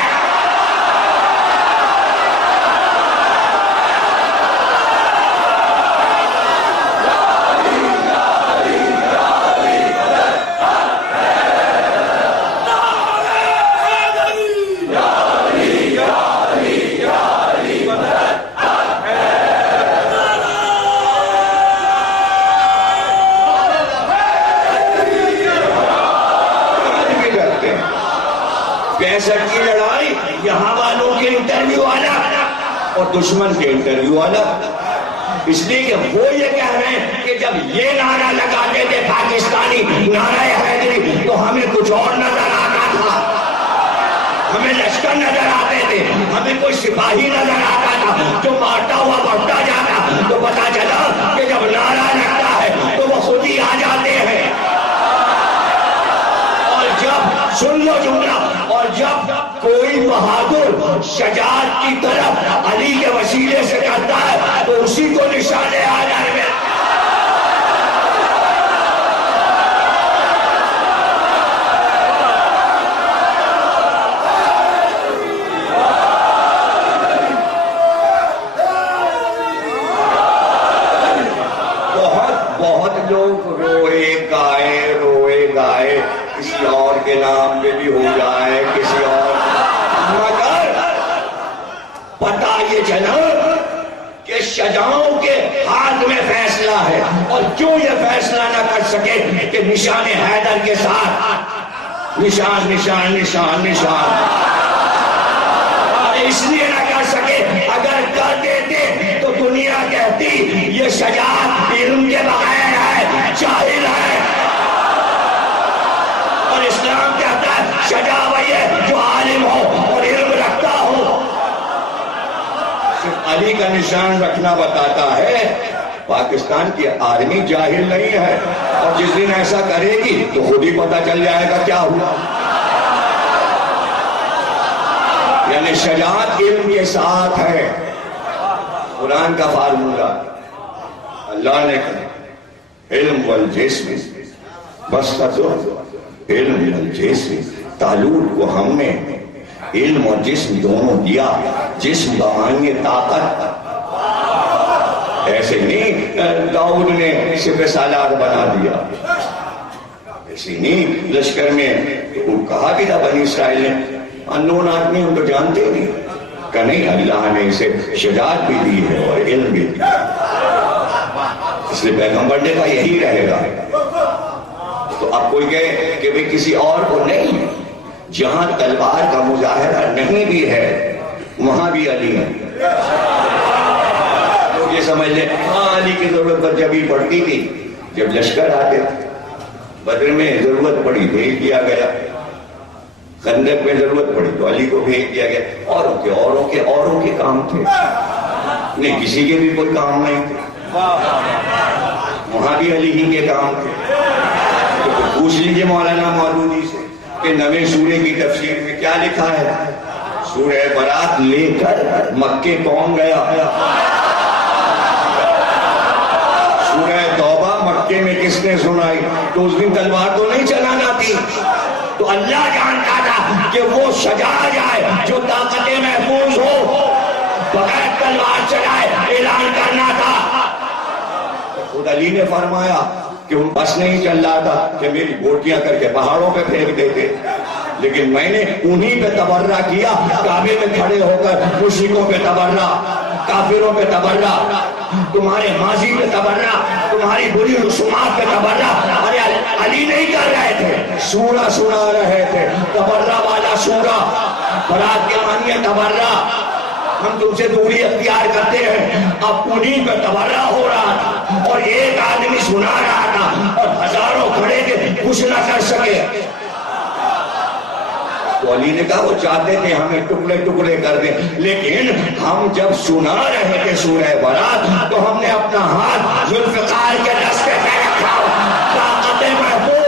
65 کی لڑائی یہاں والوں کے انٹرویو الگ اور دشمن کے انٹرویو الگ. اس لیے کہ وہ یہ کہہ رہے ہیں کہ جب یہ نعرہ لگاتے تھے پاکستانی نعرہ حیدری تو ہمیں کچھ اور نظر آتا تھا, ہمیں لشکر نظر آتے تھے, ہمیں کوئی سپاہی نظر آتا تھا جو مارتا ہوا بڑھتا جاتا. تو پتا چلا کہ جب نعرہ لگتا ہے تو وہ خود ہی آ جاتے ہیں. اور جب سن لو جملہ, اور جب کوئی بہادر شجاعت کی طرف علی کے وسیلے سے کرتا ہے تو اسی کو نشانے آ جائے میں. بہت لوگ روئے گائے کسی اور کے نام پہ بھی ہو جائے, کسی اور, مگر پتا یہ چلا کہ شجاعوں کے ہاتھ میں فیصلہ ہے. اور کیوں یہ فیصلہ نہ کر سکے کہ نشان حیدر کے ساتھ نشان نشان نشان نشان, اور اس لیے نہ کر سکے, اگر کر دیتے تو دنیا کہتی یہ شجاعت علم کے بغیر ہے, جاہل ہے. اور اسلام کہتا ہے شجاع وہی ہے جو عالم ہو اور علم رکھتا ہو. صرف علی کا نشان رکھنا بتاتا ہے پاکستان کی آرمی جاہل نہیں ہے, اور جس دن ایسا کرے گی تو خود ہی پتا چل جائے گا کیا ہوا. یعنی شجاعت علم کے ساتھ ہے. قرآن کا فارمولہ اللہ نے کہا علم والجسم بسطۃ علم والجسم. طالوت کو ہم نے علم اور جسم دونوں دیا. جسم بمانی طاقت, ایسے نہیں داؤد نے سپہ سالار بنا دیا, ایسے نہیں لشکر میں کہا بھی تھا بنی اسرائیل نے انون آدمی ہم تو جانتے نہیں, کہ نہیں اللہ نے اسے شجاعت بھی دی ہے اور علم بھی دی. اس لیے پیغمبر نے کہا یہی رہے گا. تو اب کوئی کہے کہ بھئی کسی اور کو نہیں, جہاں تلوار کا مظاہرہ نہیں بھی ہے وہاں بھی علی ہے. لوگ یہ سمجھ لیں ہاں علی کی ضرورت پر جب ہی پڑتی تھی جب لشکر آتے تھے. بدر میں ضرورت پڑی بھیج دیا گیا, خندق میں ضرورت پڑی تو علی کو بھیج دیا گیا. اوروں کے کام تھے, نہیں کسی کے بھی کوئی کام نہیں تھے, وہاں بھی علی ہی کے کام تھے. تو پوچھ لیجیے مولانا مودودی سے کہ نویں سورے کی تفسیر میں کیا لکھا ہے. سورہ برات لے کر مکے کون گیا؟ سورہ توبہ مکے میں کس نے سنائی؟ تو اس دن تلوار تو نہیں چلانا تھی. تو اللہ جانتا تھا کہ وہ شجاع جائے جو طاقت محفوظ ہو, بغیر تلوار چلائے اعلان کرنا تھا. خود علی نے فرمایا کہ ان بس نہیں چل رہا تھا کہ میری بوٹیاں کر کے پہاڑوں پہ پھینک دیتے, لیکن میں نے انہی پہ تبرہ کیا. کعبے میں کھڑے ہو کر مشرکوں پہ تبرہ, کافروں پہ تبرہ, تمہارے ماضی پہ تبرہ, تمہاری بری رسومات پہ تبرہ. ارے علی نہیں کر رہے تھے, سورہ سنا رہے تھے, تبرہ والا سورہ. برات کے معنی تبرہ, ہم تم سے دوری اختیار کرتے ہیں. اب انہی پہ تبرہ ہو رہا تھا اور ایک آدمی سنا رہا تھا اور ہزاروں کھڑے تھے, کچھ نہ کر سکے. تو علی نے کہا وہ چاہتے تھے ہمیں ٹکڑے ٹکڑے کر دیں, لیکن ہم جب سنا رہے تھے سورہ برات تو ہم نے اپنا ہاتھ ذوالفقار کے رستے پہ رکھا. طاقت محفوظ.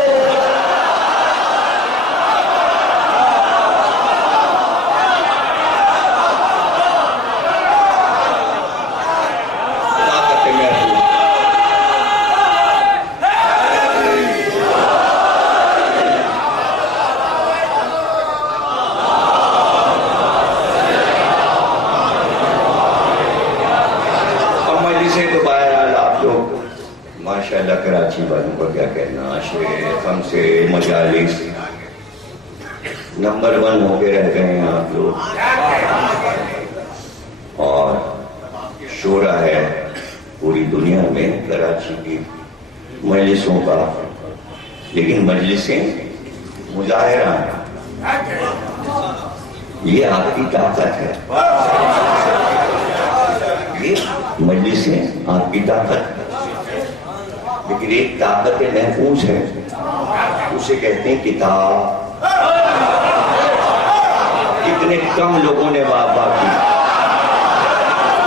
ماشاءاللہ کراچی والوں کو کیا کہنا, شیخ ہم سے مجالس نمبر 1 ہو کے رہ گئے ہیں آپ لوگ, اور شورا ہے پوری دنیا میں کراچی کی مجلسوں کا, لیکن مجلسیں مظاہرہ ہیں. یہ آپ کی طاقت ہے، یہ مجلس ہے آپ کی طاقت. لیکن ایک طاقت محفوظ ہے، اسے کہتے ہیں کتاب. کتنے کم لوگوں نے واہ واہ کی.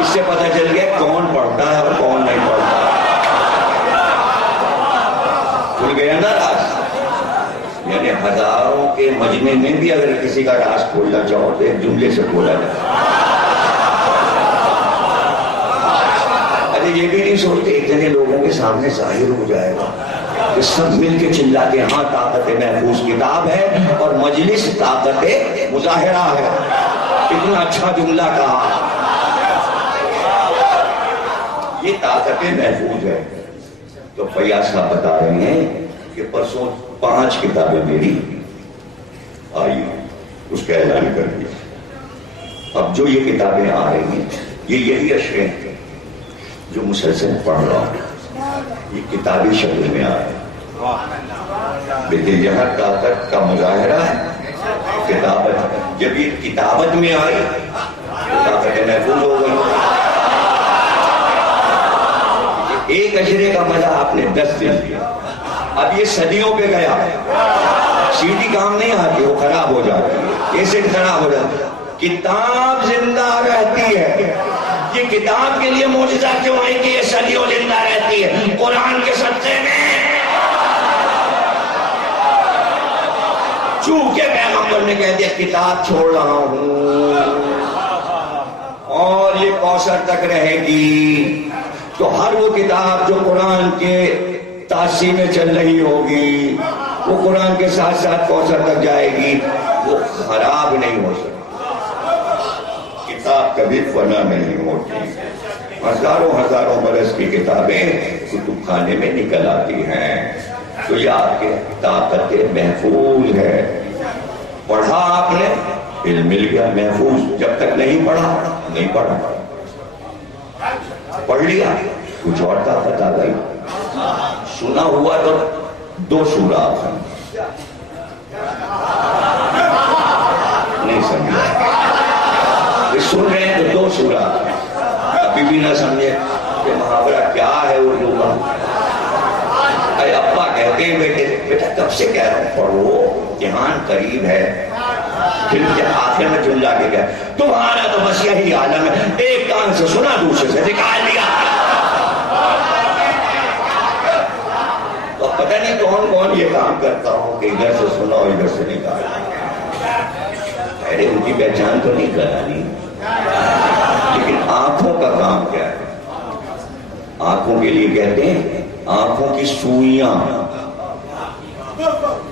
اس سے پتہ چل گیا کون پڑھتا ہے اور کون نہیں پڑھتا. کھل گیا نا راز. یعنی ہزاروں کے مجمع میں بھی اگر کسی کا راز کھولنا چاہو تو ایک جملے سے کھولا جائے. ارے یہ بھی نہیں سوچتے اتنے لوگوں کے سامنے ظاہر ہو جائے گا کہ سب مل کے چلاتے ہاں طاقت محفوظ کتاب ہے اور مجلس طاقت مظاہرہ ہے. اتنا اچھا جملہ کہا. یہ طاقت محفوظ ہے. تو فیاض صاحب بتا رہے ہیں کہ پرسوں 5 کتابیں میری آئی، اس کا اعلان کر دیا. اب جو یہ کتابیں آ رہی ہیں یہ یہی اشرے ہیں جو مسلسل پڑھ رہا ہوں. یہ کتابی شکل میں آ رہے ہیں. لیکن یہاں طاقت کا مظاہرہ ہے کتابت. جب یہ کتابت میں آئی تو طاقت محفوظ ہو گئی. ایک اجرے کا مزہ آپ نے 10 دن دیا. اب یہ صدیوں پہ گیا. سیدھی کام نہیں آتی، وہ خراب ہو جاتی ہے، کیسے خراب ہو جاتی ہے. کتاب زندہ رہتی ہے. یہ کتاب کے لیے معجزہ کیوں ہے کہ یہ صدیوں زندہ رہتی ہے؟ قرآن کے صدقے میں. چونکہ پیغمبر نے کہہ دیا کتاب چھوڑ رہا ہوں اور یہ کوثر تک رہے گی، تو ہر وہ کتاب جو قرآن کے تاثیر میں چل رہی ہوگی وہ قرآن کے ساتھ ساتھ کوثر تک جائے گی، وہ خراب نہیں ہو سکتی. کتاب کبھی فنا نہیں ہوتی. ہزاروں ہزاروں برس کی کتابیں کتب خانے میں نکل آتی ہیں. تو یہ آپ کے طاقت محفوظ ہے. پڑھا آپ نے، علم مل گیا محفوظ. جب تک نہیں پڑھا نہیں پڑھا. پڑھ لیا کچھ اور طاقت آ گئی. سنا ہوا تو 2 سورہ آپ نہیں سمجھا. سن رہے ہیں تو 2 سورہ ابھی بھی نہ سمجھے کہ محاورہ کیا ہے اردو کا. ارے ابا کہتے ہیں بیٹا کب سے کہہ رہا ہوں پڑھو، امتحان قریب ہے. پھر آخر میں چل جا کے کہا تمہارا تو بس یہی عالم ہے، ایک کان سے سنا دوسرے سے نکال لیا. تو پتہ نہیں کون یہ کام کرتا ہو کہ ادھر سے سنا اور ادھر سے نکال. ارے ان کی پہچان تو نہیں کرانی. لیکن آنکھوں کا کام کیا ہے؟ آنکھوں کے لیے کہتے ہیں آنکھوں کی سوئیاں.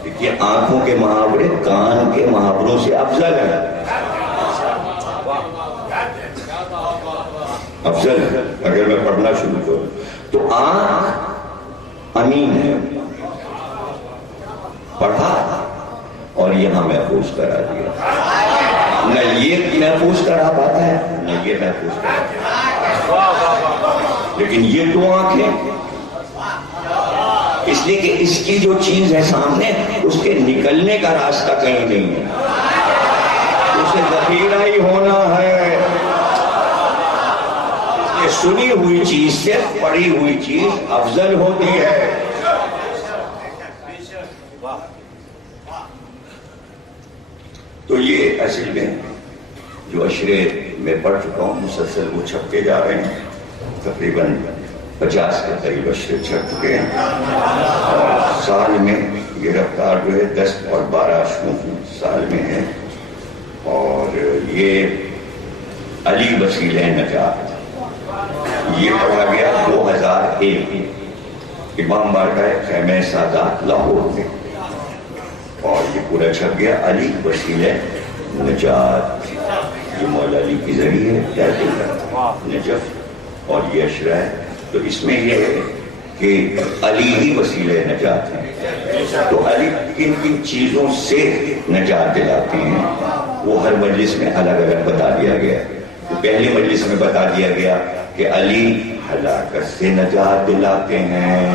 دیکھیے آنکھوں کے محاورے کان کے محاوروں سے افضل ہے. افضل ہے. اگر میں پڑھنا شروع کروں تو آنکھ امین ہے. پڑھا اور یہاں محفوظ کرا دیا. نہ یہ محفوظ کرا پاتا ہے نہ یہ محفوظ کرا پاتا ہے. لیکن یہ 2 آنکھیں اس لیے کہ اس کی جو چیز ہے سامنے اس کے نکلنے کا راستہ کہیں نہیں ہے، اسے ذخیرہ ہی ہونا ہے. یہ سنی ہوئی چیز سے پڑھی ہوئی چیز افضل ہوتی ہے. تو یہ اصل میں جو اشرے میں پڑھ چکا ہوں مسلسل وہ چھپتے جا رہے ہیں. تقریباً 50 کے قریب اشرے چھپ چکے ہیں. اور سال میں یہ رفتار جو ہے 10 اور 12 اشروں سال میں ہے. اور یہ علی وسیلہ نجات یہ پڑھا گیا 2001 امام بارگاہ خیمہ سادات لاہور میں. اور یہ پورا چھپ گیا علی وسیلہ نجات. یہ مولا علی کی ذریعے نجف اور یہ اشرا ہے. تو اس میں یہ ہے کہ علی ہی وسیلہ نجات ہے. تو علی کن کن چیزوں سے نجات دلاتے ہیں وہ ہر مجلس میں الگ الگ بتا دیا گیا. تو پہلی مجلس میں بتا دیا گیا کہ علی ہلاکت سے نجات دلاتے ہیں،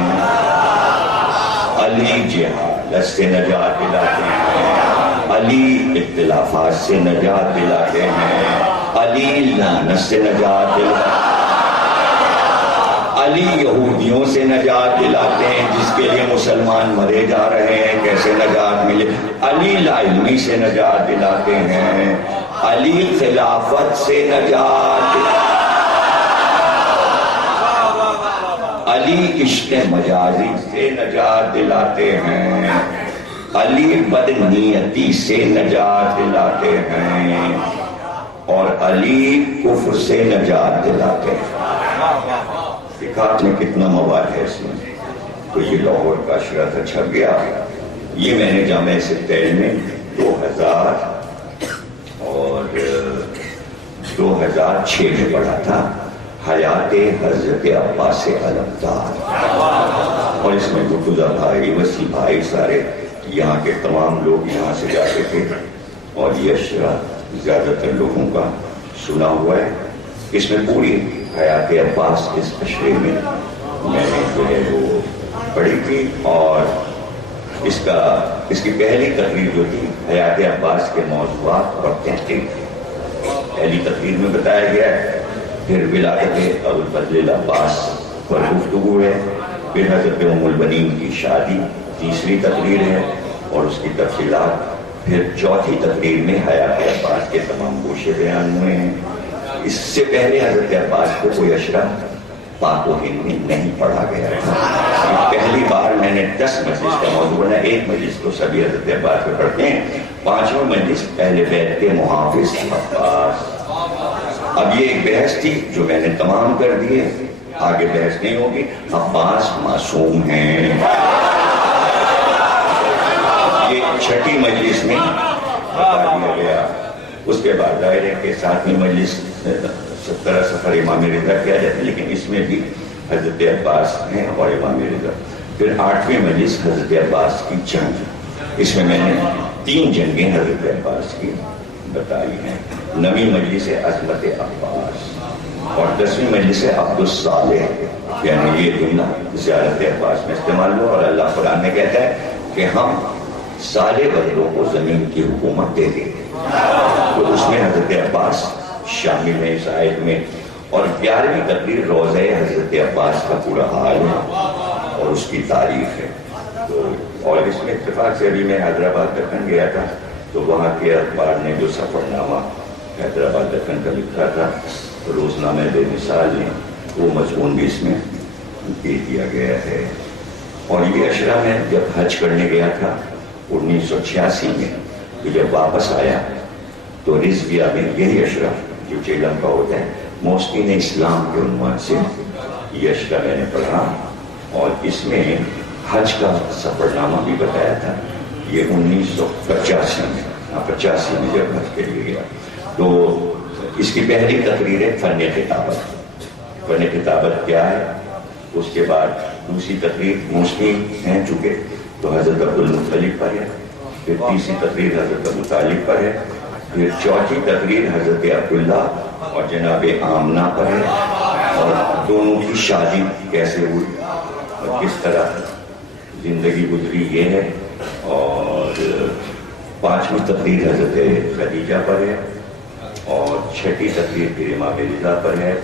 علی جہالت سے نجات دلاتے ہیں، علی اختلافات سے نجات دلاتے ہیں، علی لعنت سے نجات دلاتے ہیں، علی یہودیوں سے نجات دلاتے ہیں جس کے لیے مسلمان مرے جا رہے ہیں، کیسے نجات ملے، علی لا علمی سے نجات دلاتے ہیں، علی خلافت سے نجات دلاتے ہیں، علی عشق مجازی سے نجات دلاتے ہیں، علی بدنیتی سے نجات دلاتے ہیں، اور علی کفر سے نجات دلاتے ہیں۔ دیکھا آپ نے کتنا مواد ہے اس میں۔ تو یہ لاہور کا اشرا تھا، چھپ گیا۔ یہ میں نے جامعہ سپتیل میں 2006 میں پڑھا تھا، حیات حضرت عباس علمدار، اور اس میں مرتضیٰ بھائی، وسیع بھائی، سارے یہاں کے تمام لوگ یہاں سے جاتے تھے، اور یہ اشرا زیادہ تر لوگوں کا سنا ہوا ہے۔ اس میں پوری حیات عباس اس اشرے میں نے جو ہے وہ پڑھی تھی، اور اس کی پہلی تقریر جو تھی حیات عباس کے موضوعات اور تحقیق، پہلی تقریر میں بتایا گیا ہے، پھر ولادت ابوالفضل العباس پر گفتگو ہے، پھر حضرت ام البنین کی شادی تیسری تقریر ہے اور اس کی تفصیلات، پھر چوتھی تقریر میں حیات عباس کے تمام گوشے بیان ہوئے ہیں۔ اس سے پہلے حضرت عباس کو کوئی اشرا پاک و ہند میں نہیں پڑھا گیا تھا۔ پہلی بار میں نے 10 مجلس کا موضوع بنا، ایک مجلس تو سبھی حضرت عباس پہ پڑھتے ہیں، 5واں مجلس اہل بیت کے محافظ عباس۔ اب یہ ایک بحث تھی جو میں نے تمام کر دیے، آگے بحث نہیں ہوگی۔ عباس معصوم ہیں، یہ 6ٹھی مجلس میں بتا دیا گیا۔ اس کے بعد ظاہر ہے کہ 7ویں مجلس 17 سفر امام رضا کیا جاتا ہے، لیکن اس میں بھی حضرت عباس ہیں اور امام رضا۔ پھر 8ویں مجلس حضرت عباس کی جنگ، اس میں نے 3 جنگیں حضرت عباس کی بتائی ہیں۔ 9ویں مجلس عظمت عباس، اور 10ویں مجلس عبد الصالح، یعنی یہ جملہ زیارت عباس میں استعمال ہوا، اور اللہ قرآن میں کہتا ہے کہ ہم صالح بندوں کو زمین کی حکومت دے دیں گے، تو اس میں حضرت عباس شامل ہے اس آیت میں۔ اور 11ویں تقریر روضہ حضرت عباس کا پورا حال ہے اور اس کی تاریخ ہے۔ تو اور اس میں اتفاق سے ابھی میں حیدرآباد دکن گیا تھا، تو وہاں کے اخبار نے جو سفر نامہ حیدرآباد دکن کا لکھا تھا، روزنامہ بے مثال نے، وہ مضمون بھی اس میں دے دیا گیا ہے۔ اور یہ اشرا میں جب حج کرنے گیا تھا 1986 میں، تو جب واپس آیا تو رضویہ میں یہی اشرا جو چیلم کا ہوتا ہے، موسکین اسلام کے عنوان سے یہ اشرا میں نے پڑھا، اور اس میں حج کا سفر نامہ بھی بتایا تھا۔ یہ 1985 میں جب حج کے لیے گیا، تو اس کی پہلی تقریر ہے فن خطابت۔ فن خطابت کیا ہے، اس کے بعد دوسری تقریر مسلم ہیں چونکہ تو حضرت عبد المطلب پر ہے، پھر تیسری تقریر حضرت ابو طالب پر ہے، پھر چوتھی تقریر حضرت عبداللہ اور جناب آمنہ پر ہے، اور دونوں کی شادی کیسے ہوئی اور کس طرح زندگی گزری یہ ہے، اور 5ویں تقریر حضرت خدیجہ پر ہے، اور 6ٹھی تقریر پھر امام رضا پر ہے،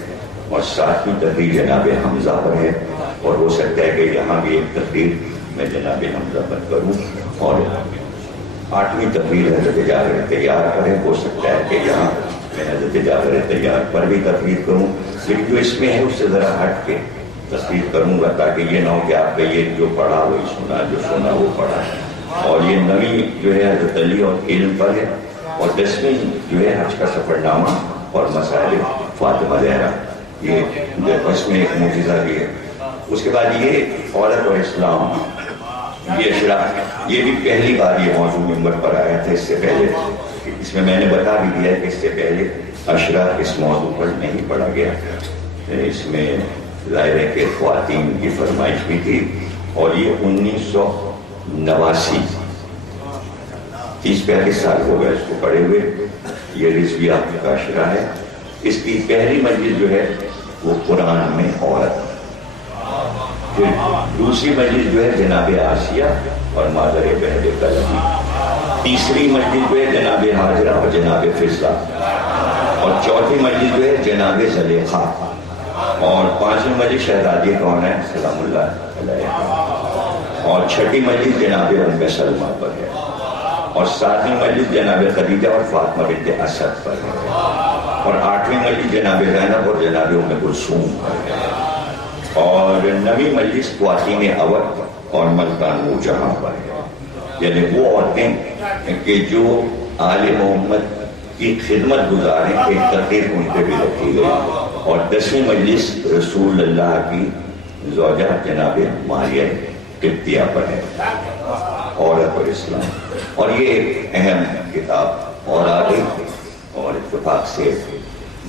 اور 7ویں تقریر جناب حمزہ پر ہے۔ اور ہو سکتا ہے کہ یہاں بھی ایک تقریر میں جناب حمزہ پر کروں، اور 8ویں تقریر حضرت جعفر طیار پر ہے، ہو سکتا ہے کہ یہاں میں حضرت جعفر طیار پر بھی تقریر کروں، لیکن جو اس میں ہے اس سے ذرا ہٹ کے تقریر کروں گا، تاکہ یہ نہ ہو کہ آپ کا یہ جو پڑھا وہی سنا، جو سنا وہ پڑھا۔ اور یہ 9ویں جو ہے حضرت علی اور علم پر ہے، اور 10ویں جو ہے حج کا سفر نامہ اور مسائل فاطمہ زہرا، یہ اس میں ایک معجزہ بھی ہے۔ اس کے بعد یہ عورت اور اسلام، یہ اشرا، یہ بھی پہلی بار یہ موضوع ممبر پر آیا تھا۔ اس سے پہلے اس میں نے بتا بھی دیا کہ اس سے پہلے اشرا اس موضوع پر نہیں پڑھا گیا۔ اس میں ظاہر ہے کہ خواتین کی فرمائش بھی تھی، اور یہ 1989 30-35 سال ہو گئے اس کو پڑھے ہوئے۔ یہ رضویہ کا اشرا ہے۔ اس کی پہلی مجلس جو ہے وہ قرآن میں عورت، پھر دوسری مجلس جو ہے جناب آسیہ اور مادر بہر قلمی، تیسری مسجد جو ہے جناب حاجرہ اور جناب فضلہ، اور چوتھی مسجد جو ہے جناب زلیخا، اور پانچویں مسجد شہزادی کون ہے سلام اللہ علیہ، اور چھٹی مسجد جناب ام سلمہ پر ہے، اور ساتویں مسجد جناب خدیجہ اور فاطمہ بنت اسد پر ہے، اور آٹھویں مسجد جناب زینب اور جناب ام کلثوم پر ہے، اور نویں مسجد خواتین اول اور ملکان نورجہاں پر ہے۔ یعنی وہ عورتیں کہ جو آل محمد کی خدمت گزاریں، ایک تقریر ان پہ بھی رکھی گئی، اور 10ویں مجلس رسول اللہ کی زوجہ جناب ماریہ قبطیہ پر ہے، عورت اور اسلام۔ اور یہ ایک اہم کتاب اور آ گئی اور اتفاق سے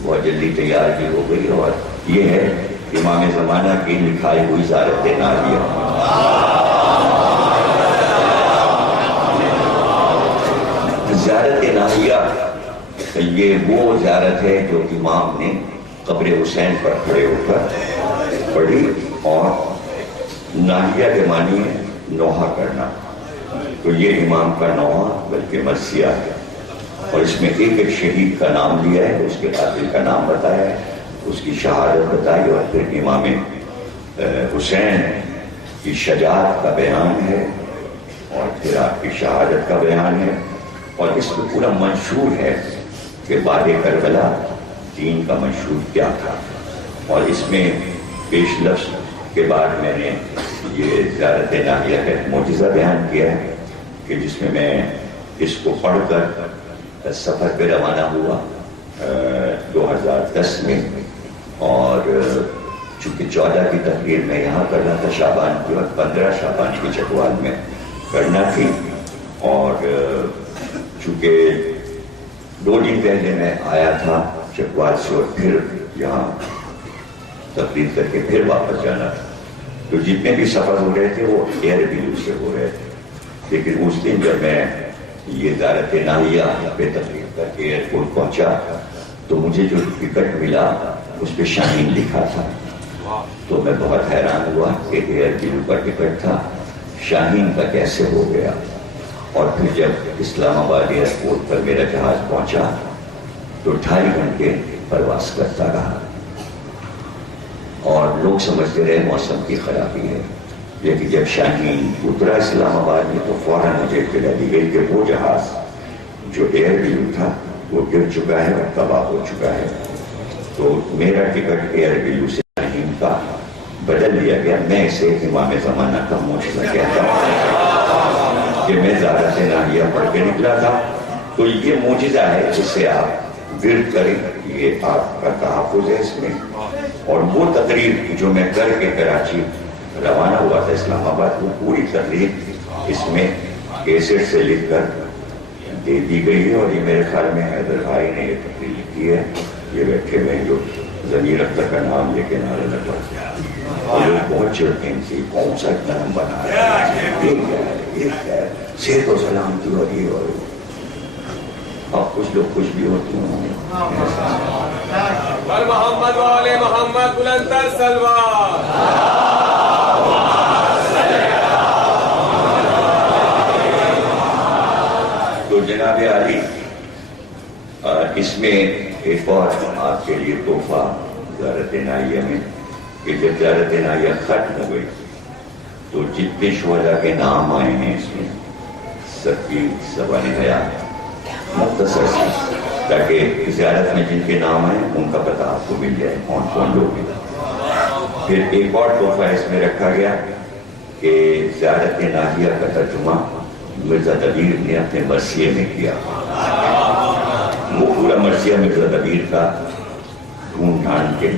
بہت جلدی تیار بھی ہو گئی، اور یہ ہے امام زمانہ کی لکھائی ہوئی زیارت ناحیہ۔ زیارت ناحیہ یہ وہ زیارت ہے جو امام نے قبر حسین پر کھڑے ہو کر پڑھی، اور ناحیہ کے معنی ہے نوحہ کرنا، تو یہ امام کا نوحہ بلکہ مرثیہ ہے، اور اس میں ایک ایک شہید کا نام لیا ہے، اس کے قاتل کا نام بتایا ہے، اس کی شہادت بتائی، اور پھر امام حسین کی شجاعت کا بیان ہے، اور پھر آپ کی شہادت کا بیان ہے، اور اس میں پورا منشور ہے کہ بعد کربلا دین کا منشور کیا تھا۔ اور اس میں پیش لفظ کے بعد میں نے یہ زیارت ناحیہ کا ایک معجزہ بیان کیا ہے کہ جس میں میں اس کو پڑھ کر سفر پہ روانہ ہوا 2010 میں، اور چونکہ 14 کی تقریر میں یہاں کرنا تھا شعبان کی، اور 15 شعبان کی چکوال میں کرنا تھی، اور چونکہ 2 دن پہلے میں آیا تھا چکوال سے، اور پھر یہاں تقریر کر کے پھر واپس جانا تھا، تو جتنے بھی سفر ہو رہے تھے وہ ایئر ویلو سے ہو رہے تھے، لیکن اس دن جب میں یہ زیارت ناحیہ پہ تقریر کر کے ایئرپورٹ پہنچا تو مجھے جو ٹکٹ ملا اس پہ شاہین لکھا تھا، تو میں بہت حیران ہوا کہ ایئر ویلو کا ٹکٹ تھا، شاہین کا کیسے ہو گیا۔ اور پھر جب اسلام آباد ایئرپورٹ پر میرا جہاز پہنچا تو 2.5 گھنٹے پرواز کرتا رہا، اور لوگ سمجھتے رہے موسم کی خرابی ہے، لیکن جب شاہین اترا اسلام آباد میں تو فوراً مجھے اطلاع دی گئی کہ وہ جہاز جو ایئر ویلو تھا وہ گر چکا ہے اور تباہ ہو چکا ہے، تو میرا ٹکٹ ایئر ویلو سے شاہین کا بدل دیا گیا۔ میں اسے امام زمانہ کا معجزہ کہتا ہوں کہ میں زیارت ناحیہ پڑھ کے نکلا تھا، تو یہ معجزہ ہے جسے آپ ورد کریں، یہ آپ کا تحفظ ہے اس میں۔ اور وہ تقریر جو میں کر کے کراچی روانہ ہوا تھا اسلام آباد، وہ پوری تقریر اس میں کیسٹ سے لکھ کر دے دی گئی ہے، اور یہ میرے خیال میں حیدر بھائی نے یہ تقریر لکھی ہے، یہ بیٹھے ہوئے جو ضمیر اختر کا نام لے کے نعرہ لگا، اور لوگ بہت چڑھتے ہیں کہ کون سا اتنا نام بنا رہا ہے، صحت و سلامتی اور یہ اور اب کچھ لوگ خوش بھی ہوتے ہیں۔ محمد والے محمد بلندر سلوار۔ تو جناب عالی، اس میں ایک اور آپ کے لیے تحفہ زیارت ناحیہ میں، کہ جب زیارت ناحیہ ختم ہو گئی تو جتنے شہداء کے نام آئے ہیں اس میں سب کی زبان حیات مختصر سی، تاکہ زیارت میں جن کے نام آئے ان کا پتہ آپ کو مل جائے کون کون لوگ ہیں۔ پھر ایک اور تحفہ اس میں رکھا گیا کہ زیارت ناحیہ کا ترجمہ مرزا دبیر نے اپنے مرثیے میں کیا، وہ پورا مرثیہ مرزا دبیر کا ڈھونڈ ڈھانڈ کے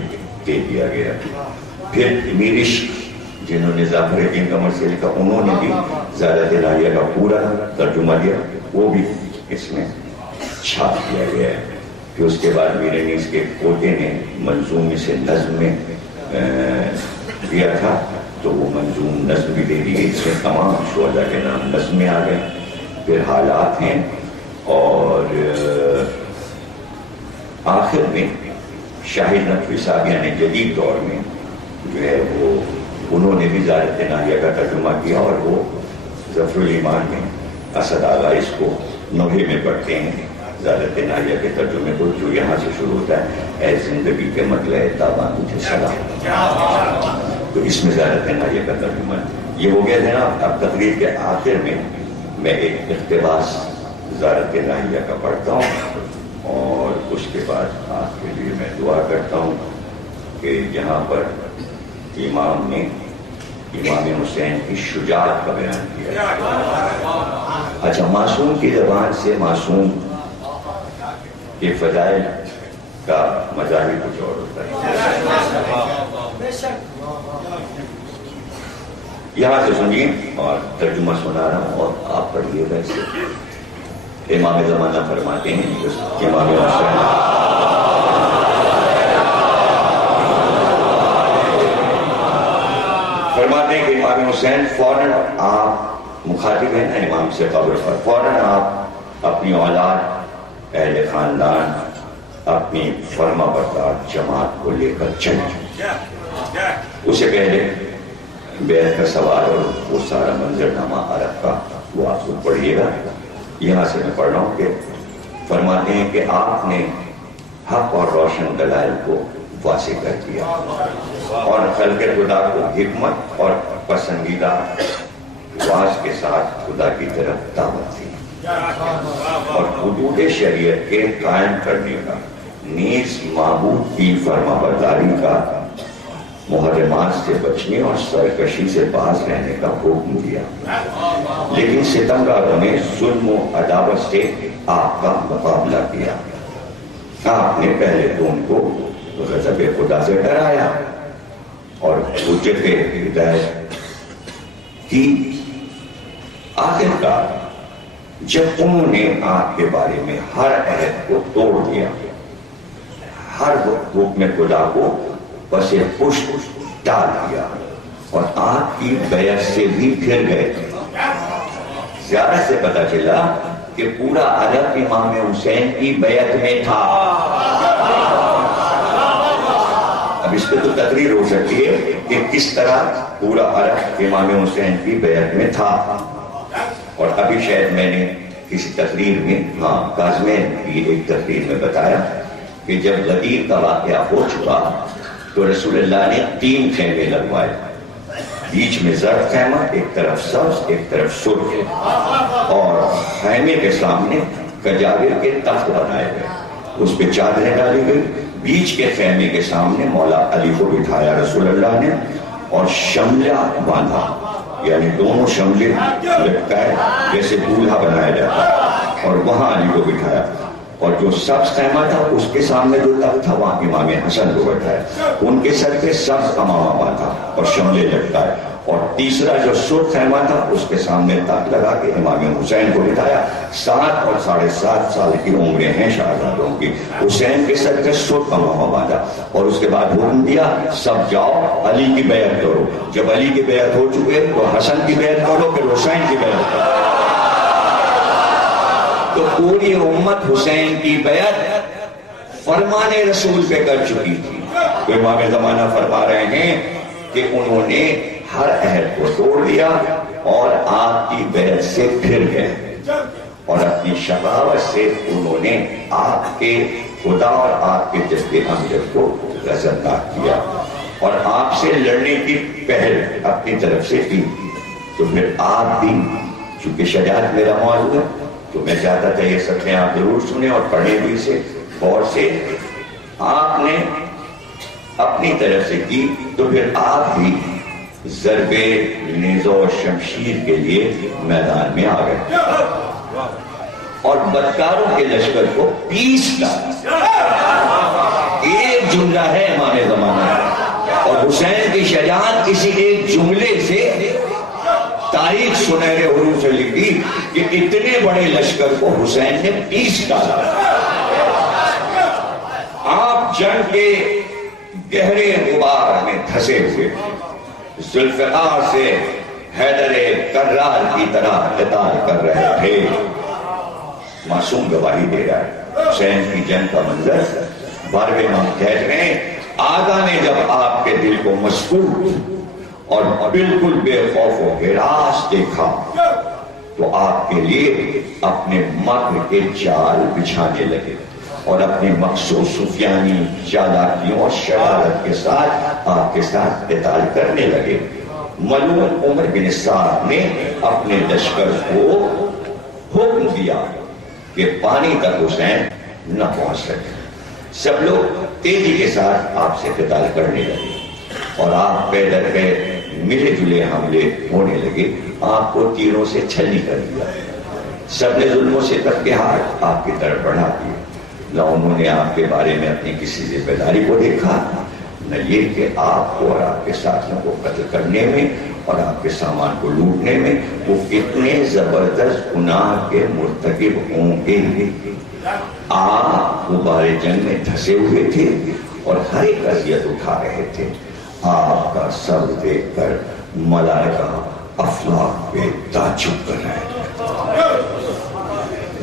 دے دیا گیا۔ پھر میرش جنہوں نے ظافر الدین کا مرثیہ لکھا، انہوں نے بھی زیارت ناحیہ کا پورا ترجمہ دیا، وہ بھی اس میں چھاپ دیا گیا ہے۔ پھر اس کے بعد میرے نیز کے پوتے نے منظوم سے نظم میں دیا تھا، تو وہ منظوم نظم بھی دے دی گئی، اس میں تمام شہداء کے نام نظم میں آ گئے۔ پھر حالات ہیں، اور آخر میں شاہد نقوی صاحب یعنی جدید دور میں جو ہے وہ انہوں نے بھی زیارت ناحیہ کا ترجمہ کیا، اور وہ ظفر الایمان میں اسد آغا اس کو نوحے میں پڑھتے ہیں زیارت ناہیہ کے ترجمے کو، جو یہاں سے شروع ہوتا ہے، اے زندگی کے مطلع تاباں تجھے سلام. تو اس میں زیارت ناہیہ کا ترجمہ یہ ہو گیا جناب. اب تقریر کے آخر میں ایک اقتباس زیارت ناہیہ کا پڑھتا ہوں اور اس کے بعد آپ کے لیے میں دعا کرتا ہوں کہ جہاں پر امام نے امام حسین کی شجاعت کا بیان کیا. اچھا، معصوم کی زبان سے معصوم کے فضائل کا مظاہر کچھ اور ہوتا ہے. یہاں سے سنیے اور ترجمہ سنا رہا ہوں اور آپ پڑھیے گا اسے. امام زمانہ فرماتے ہیں امام حسین فرماتے ہیں کہ امام حسین فوراً آپ مخاطب ہیں نا امام سے قبر پر، فوراً آپ اپنی اولاد، اہل خاندان، اپنی فرما بردار جماعت کو لے کر چلیں. اسے پہلے بیعت کا سوال اور وہ سارا منظرنامہ عرب کا وہ آپ کو پڑھیے گا. یہاں سے میں پڑھ رہا ہوں کہ فرماتے ہیں کہ آپ نے حق اور روشن دلائل کو واضح کر دیا اور خلق خدا کو حکمت اور پسندیدہ واز کے ساتھ خدا کی طرف دعوت دی اور حدود شریعت کے قائم کرنے کا، نیز معبود کی فرما برداری کا، محرمات سے بچنے اور سرکشی سے باز رہنے کا حکم دیا. لیکن ستمگاروں نے ظلم و عداوت سے آپ کا مقابلہ کیا. آپ نے پہلے تو ان کو غضب خدا سے ڈرایا اور حجت ہدایت کی. آخرکار جب انہوں نے آپ کے بارے میں ہر عہد کو توڑ دیا، ہر حکم خدا کو پس پشت ڈال دیا اور آپ کی بیعت سے بھی پھر گئے، زیادہ سے پتہ چلا کہ پورا عرب امام حسین کی بیعت میں تھا. اب اس پہ تو تقریر ہو سکتی ہے کہ کس طرح پورا عرب امام حسین کی بیعت میں تھا. اور ابھی شاید میں نے کسی تقریر میں کاظمین کی ایک تقریر میں بتایا کہ جب غدیر کا واقعہ ہو چکا تو رسول اللہ نے 3 خیمے لگوائے، بیچ میں زرد خیمہ، ایک طرف سبز ایک طرف سرخ، اور خیمے کے سامنے کجاویر کے تخت بنائے گئے، اس پہ چادریں ڈالی گئی. بیچ کے خیمے کے سامنے مولا علی کو بٹھایا رسول اللہ نے اور شملہ باندھا، یعنی دونوں شملے لٹکائے جیسے دولہا بنایا جاتا ہے، اور وہاں علی کو بٹھایا. اور جو سبز خیمہ تھا اس کے سامنے جو تخت تھا وہاں امام حسن کو بٹھایا، ان کے سر پہ سبز امامہ باندھا اور شملے لٹکائے. اور تیسرا جو سرخ خیمہ تھا اس کے سامنے تخت لگا کے امام حسین کو بٹھایا. 7 اور 7.5 سال کی عمریں ہیں شہزادوں کی. حسین کے سر پہ سرخ امامہ باندھا اور اس کے بعد حکم دیا سب جاؤ علی کی بیعت کرو. جب علی کی بیعت ہو چکے تو حسن کی بیعت کرو، پھر حسین کی بیعت کرو. تو پوری امت حسین کی بیعت فرمان رسول پہ کر چکی تھی. تو امام زمانہ فرما رہے ہیں کہ انہوں نے ہر عہد کو توڑ دیا اور آپ کی بیعت سے پھر گئے اور اپنی شقاوت سے انہوں نے آپ کے خدا اور آپ کے جذب امجد کو غضبناک کیا اور آپ سے لڑنے کی پہل اپنی طرف سے کی. تو پھر آپ بھی، چونکہ شجاعت میرا موضوع ہے تو میں چاہتا تھا یہ سب آپ ضرور سنیں اور پڑھیں بھی اسے غور سے. آپ نے اپنی طرف سے کی تو پھر آپ بھی ضرب نیز و شمشیر کے لیے میدان میں آ گئے اور بدکاروں کے لشکر کو پیس ڈالا. ایک جملہ ہے امام زمانہ اور حسین کی شجاعت کسی ایک جملے سے تاریخ سنہرے حروف سے لکھی کہ اتنے بڑے لشکر کو حسین نے پیس ڈالا. آپ جنگ کے گہرے غبار میں دھسے ہوئے ذوالفقار سے حیدر کرار کی طرح قتال کر رہے تھے. معصوم گواہی دے رہا ہے. حسین کی جنگ کا منظر 12ویں امام کہتے ہیں آقا نے جب آپ کے دل کو مسکوت اور بالکل بے خوف و ہراس دیکھا تو آپ کے لیے اپنے مکر کے جال بچھانے لگے اور اپنے مخصوص سفیانی چالاکیوں اور شرارت کے ساتھ آپ کے ساتھ قتال کرنے لگے۔ ملعون عمر بن سعد نے اپنے لشکر کو حکم دیا کہ پانی تک حسین نہ پہنچ سکے۔ سب لوگ تیزی کے ساتھ آپ سے قتال کرنے لگے اور آپ پہ در پہ ملے جلے حملے ہونے لگے۔ آپ کو تیروں سے چھلنی کر دیا، سب نے ظلموں سے تب کے ہاتھ آپ کی طرف بڑھا دیے۔ نہ انہوں نے آپ کے بارے میں اپنی کسی ذمہ داری کو دیکھا، نہ یہ کہ آپ کو اور آپ کے ساتھیوں کو قتل کرنے میں اور آپ کے سامان کو لوٹنے میں وہ کتنے زبردست گناہ کے مرتکب ہوں گے۔ آپ غبار جنگ میں دھسے ہوئے تھے اور ہر ایک اذیت اٹھا رہے تھے۔ آپ کا سر دیکھ کر ملائکہ افلاک پہ تعجب کر رہے تھے۔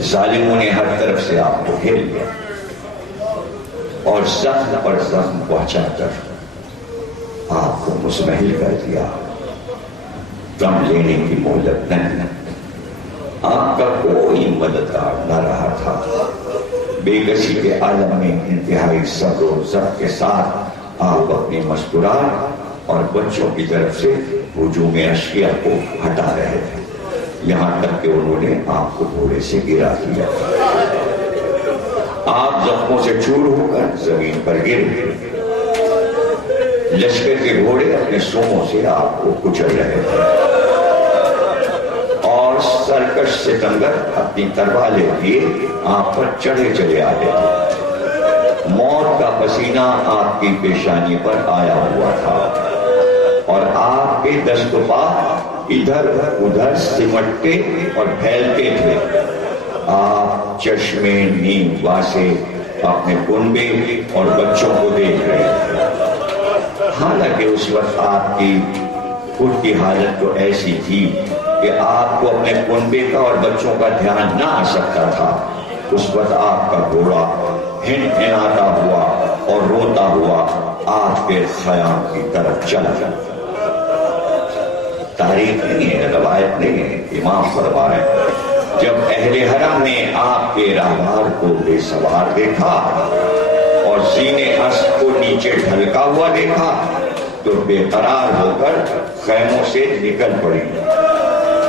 ظالموں نے ہر طرف سے آپ کو گھیر لیا اور زخم پر زخم پہنچا کر آپ کو مزمحل کر دیا۔ دم لینے کی مہلت نہیں، آپ کا کوئی مددگار نہ رہا تھا۔ بے کسی کے عالم میں انتہائی صبر و ضبط کے ساتھ آپ اپنی مسکراہٹ اور بچوں کی طرف سے ہجوم اشقیہ کو ہٹا رہے تھے، یہاں تک کہ انہوں نے آپ کو گھوڑے سے گرا دیا۔ آپ زخموں سے چور ہو کر زمین پر گر گئے۔ لشکر کے گھوڑے اپنے سوموں سے آپ کو کچل رہے تھے اور سرکش ستمگر اپنی تلواریں لیے آپ پر چڑھے چلے آ رہے تھے۔ موت کا پسینہ آپ کی پیشانی پر آیا ہوا تھا اور آپ کے دست و پا ادھر ادھر سمٹتے اور پھیلتے تھے۔ آپ چشمے نیم واسے اپنے کنبے اور بچوں کو دیکھ رہے تھے۔ حالانکہ اس وقت آپ کی خود کی حالت تو ایسی تھی کہ آپ کو اپنے کنبے کا اور بچوں کا دھیان نہ آ سکتا تھا۔ اس وقت آپ کا گھوڑا ہنہناتا ہوا اور روتا ہوا آپ کے خیام کی طرف چلا جاتا۔ تاریخ نہیں ہے، روایت نہیں ہے، امام فرمائے جب اہل حرم نے آپ کے راہبار کو بے سوار دیکھا اور سینے اسب کو نیچے ڈھلکا ہوا دیکھا تو بے قرار ہو کر خیموں سے نکل پڑی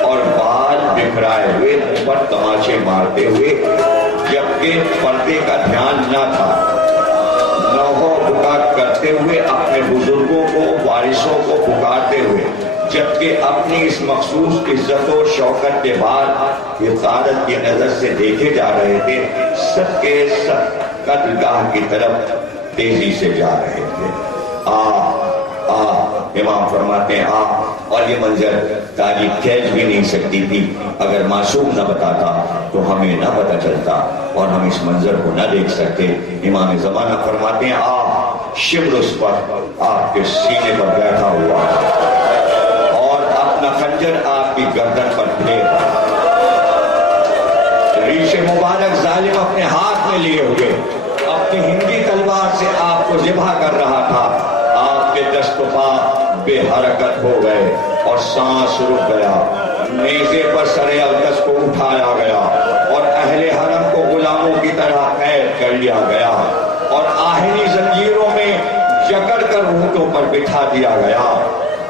اور بال بکھرائے ہوئے اوپر تماچے مارتے ہوئے، جبکہ پردے کا دھیان نہ تھا، نوحہ بکا کرتے ہوئے اپنے بزرگوں کو وارثوں کو پکارتے ہوئے، جبکہ اپنی اس مخصوص عزت و شوکت کے بعد حفاظت کی نظر سے دیکھے جا رہے تھے، سب کے سب قتل گاہ کی طرف تیزی سے جا رہے تھے۔ امام فرماتے ہیں اور یہ منظر تاریخ کھینچ بھی نہیں سکتی تھی، اگر معصوم نہ بتاتا تو ہمیں نہ پتہ چلتا اور ہم اس منظر کو نہ دیکھ سکتے۔ امام زمانہ فرماتے ہیں شمر اس پر آپ کے سینے پر بیٹھا ہوا اور اپنا خنجر آپ کی گردن پر پھیر ریش مبارک ظالم اپنے ہاتھ میں لیے ہوئے اپنی ہندی تلوار سے آپ کو ذبح کر رہا تھا۔ آپ کے دست و پا بے حرکت ہو گئے اور سانس رک گیا۔ نیزے پر سر القص کو اٹھایا گیا اور اہل حرم کو غلاموں کی طرح قید کر لیا گیا اور آہنی زنجیروں میں جکڑ کر اونٹوں پر بٹھا دیا گیا۔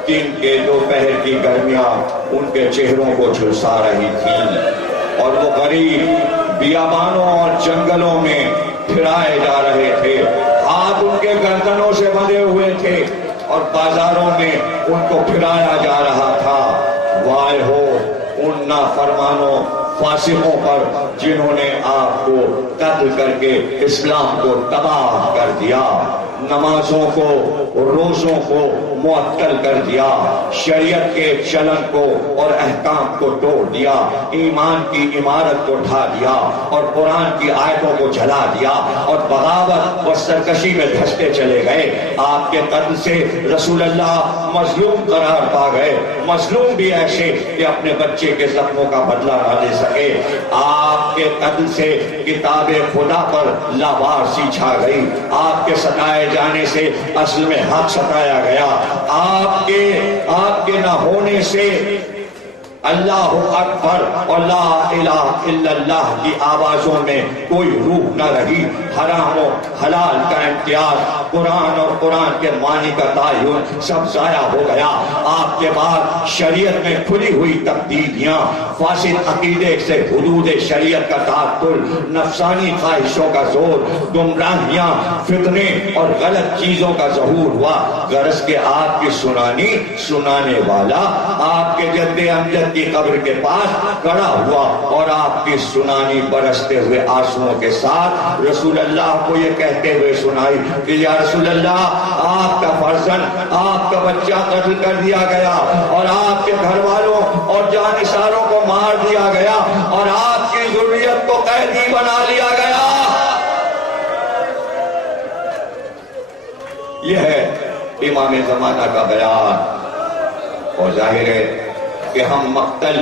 دن کے دوپہر کی گرمیاں ان کے چہروں کو جھلسا رہی تھیں اور وہ غریب بیابانوں اور جنگلوں میں پھرائے جا رہے تھے، ہاتھ ان کے گردنوں سے بندھے ہوئے تھے اور بازاروں میں ان کو پھرایا جا رہا تھا۔ وائے ہو ان نافرمانوں فاسقوں پر جنہوں نے آپ کو قتل کر کے اسلام کو تباہ کر دیا، نمازوں کو روزوں کو معطل کر دیا، شریعت کے چلن کو اور احکام کو توڑ دیا، ایمان کی عمارت کو ڈھا دیا اور قرآن کی آیتوں کو جلا دیا اور بغاوت اور سرکشی میں دھستے چلے گئے۔ آپ کے قتل سے رسول اللہ مظلوم قرار پا گئے، مظلوم بھی ایسے کہ اپنے بچے کے زخموں کا بدلہ نہ لے سکے۔ آپ کے قتل سے کتاب خدا پر لاوارسی چھا گئی، آپ کے ستائے جانے سے اصل میں حق ستایا گیا، آپ کے نہ ہونے سے اللہ اکبر اور لا الہ الا اللہ کی آوازوں میں کوئی روح نہ رہی. حرام و حلال کا امتیاز، قرآن اور قرآن کے معنی کا تعین سب ضائع ہو گیا. آپ کے بعد شریعت میں کھلی ہوئی تبدیلیاں، فاسد عقیدے سے حدود شریعت کا تعطل، نفسانی خواہشوں کا زور، گمراہیاں، فتنے اور غلط چیزوں کا ظہور ہوا. غرض کہ آپ کی سنانے والا آپ کے جد امجد کی قبر کے پاس کھڑا ہوا اور آپ کی سنانی برستے ہوئے آنسوؤں کے ساتھ رسول اللہ کو یہ کہتے ہوئے سنائی کہ یا رسول اللہ، آپ کا فرزند، آپ کا بچہ قتل کر دیا گیا اور آپ کے گھر والوں اور جانثاروں کو مار دیا گیا اور آپ کی ذریت کو قیدی بنا لیا گیا. یہ ہے امام زمانہ کا بیان. اور ظاہر ہے کہ ہم مقتل،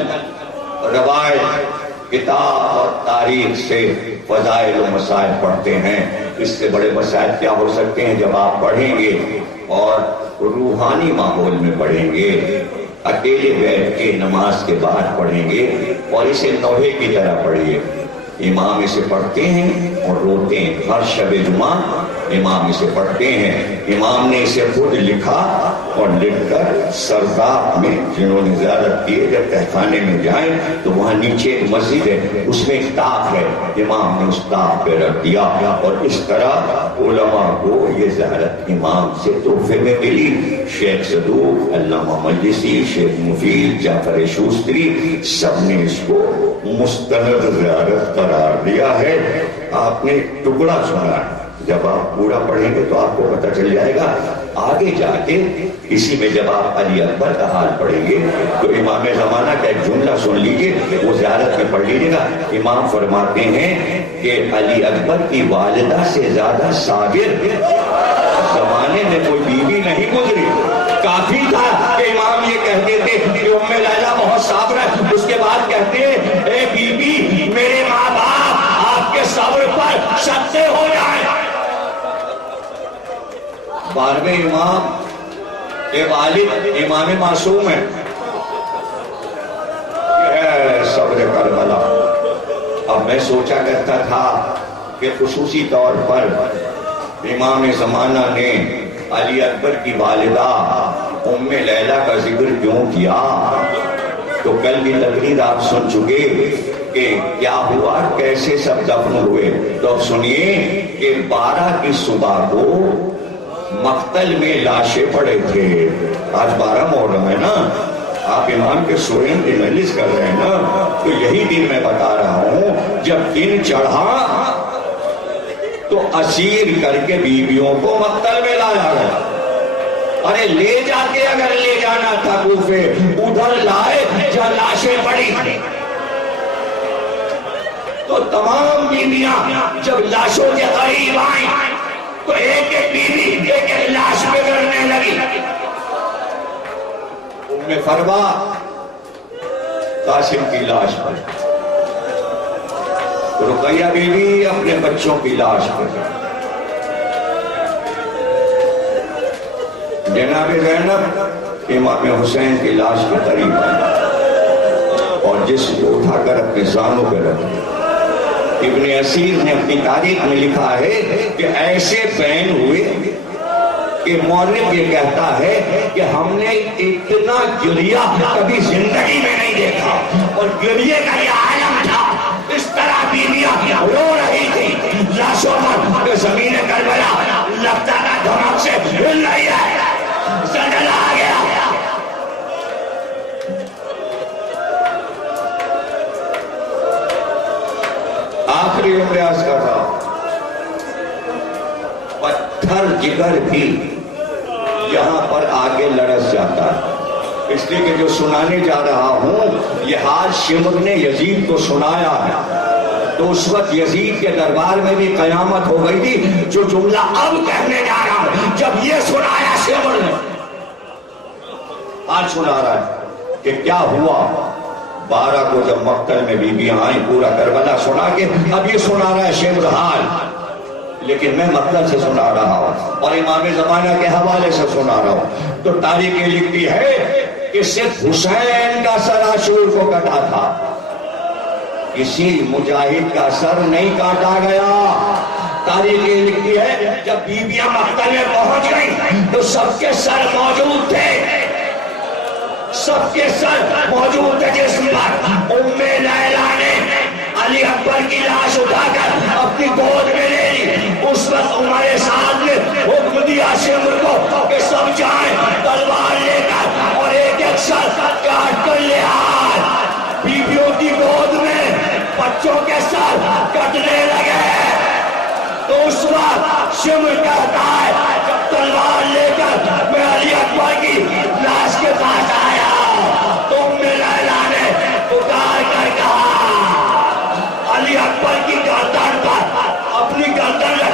روایت، کتاب اور تاریخ سے فضائل و مسائل پڑھتے ہیں. اس سے بڑے مسائل کیا ہو سکتے ہیں جب آپ پڑھیں گے اور روحانی ماحول میں پڑھیں گے، اکیلے بیٹھ کے نماز کے بعد پڑھیں گے اور اسے لوہے کی طرح پڑھیے. امام اسے پڑھتے ہیں اور روتے ہیں. ہر شب جمعہ امام اسے پڑھتے ہیں. امام نے اسے خود لکھا اور لکھ کر سرداب میں جنہوں نے زیارت کی جب تہخانے میں جائیں تو وہاں نیچے ایک مسجد ہے، اس میں ایک طاق ہے، امام نے اس طاق پہ رکھ دیا. اور اس طرح علماء کو یہ زیارت امام سے تحفے میں ملی. شیخ صدوق، علامہ مجلسی، شیخ مفید، جعفر شوستری، سب نے اس کو مستند زیارت قرار دیا ہے. آپ نے ٹکڑا سنا، جب آپ پورا پڑھیں گے تو آپ کو پتہ چل جائے گا. آگے جا کے اسی میں جب آپ علی اکبر کا حال پڑھیں گے تو امام زمانہ کا ایک جملہ سن لیجئے، وہ زیارت میں پڑھ لیجئے گا. امام فرماتے ہیں کہ علی اکبر کی والدہ سے زیادہ صابر زمانے میں کوئی بیوی نہیں گزری. کافی تھا کہ امام یہ کہتے تھے کہ ام لیلہ بہت صابر ہے، اس کے بعد کہتے ہیں اے بی بی، میرے ماں باپ آپ کے صبر پر صدقے ہو جائیں. 12ویں امام کے والد امام معصوم ہیں. یہ صبر کربلا. اب میں سوچا کرتا تھا کہ خصوصی طور پر امام زمانہ نے علی اکبر کی والدہ ام لیلہ کا ذکر کیوں کیا. تو کل بھی تقریر آپ سن چکے کہ کیا ہوا، کیسے سب دفن ہوئے. تو اب سنیے کہ 12 کی صبح کو مقتل میں لاشیں پڑے تھے. آج 12 محرم ہے نا، آپ امام کے سورین کی مجلس کر رہے ہیں نا، تو یہی دن میں بتا رہا ہوں جب دن چڑھا تو اسیر کر کے بیویوں کو مقتل میں لایا گیا. ارے لے جا کے اگر لے جانا تھا کوفے، ادھر لائے جہاں لاشیں پڑی. تو تمام بیویاں جب لاشوں کے قریب آئیں تو ایک ایک بیوی ایک ایک لاش بگڑنے لگی. ام فروا قاسم کی لاش پر، رقیہ بیوی اپنے بچوں کی لاش پر، جناب زینب امام حسین کی لاش کے قریب اور جسم کو اٹھا کر اپنے زانوں پہ رکھ دیا. ابن اسیر نے اپنی تاریخ میں لکھا ہے کہ ایسے بین ہوئے کہ مورخ یہ کہتا ہے کہ ہم نے اتنا گریہ کبھی زندگی میں نہیں دیکھا، اور گریہ کا یہ عالم تھا. اس طرح بیویاں رو رہی تھی لاشوں پر. زمین کربلا لگتا تھا دھمک سے ہل رہی ہے، زلزلہ آ گیا. آخری عمر عرض کا تھا. پتھر جگر بھی یہاں پر آگے لڑس جاتا ہے. اس لیے کہ جو سنانے جا رہا ہوں یہ حال شمر نے یزید کو سنایا ہے. تو اس وقت یزید کے دربار میں بھی قیامت ہو گئی تھی. جو جملہ اب کہنے جا رہا ہوں جب یہ سنایا شمر نے، آج سنا رہا ہے کہ کیا ہوا. 12 کو جب مقتل میں بیویاں آئیں، پورا کربلا سنا کے اب یہ سنا رہا ہے شمر حال. لیکن میں مقتل سے سنا رہا ہوں اور امام زمانہ کے حوالے سے سنا رہا ہوں. تو تاریخ یہ لکھتی ہے کہ صرف حسین کا سر عاشور کو کٹا تھا، کسی مجاہد کا سر نہیں کاٹا گیا۔ تاریخ یہ لکھتی ہے جب بیویاں مقتل میں پہنچ گئی تو سب کے سر موجود تھے، سب کے سر موجود تھے جسم پر۔ ام لیلا نے علی اکبر کی لاش اٹھا کر اپنی گود میں لے لی۔ اس وقت عمر سعد نے حکم دیا شمر کو کہ سب جائیں تلوار لے کر اور ایک ایک سر کاٹ کر لے آئے۔ بیویوں کی گود میں بچوں کے سر کٹنے لگے تو اس وقت شمر کہتا ہے جب تلوار لے کر میں علی اکبر کی لاش کے پاس آیا تو ام لیلا نے پکار کر کہا علی اکبر کی گردن پر اپنی گردن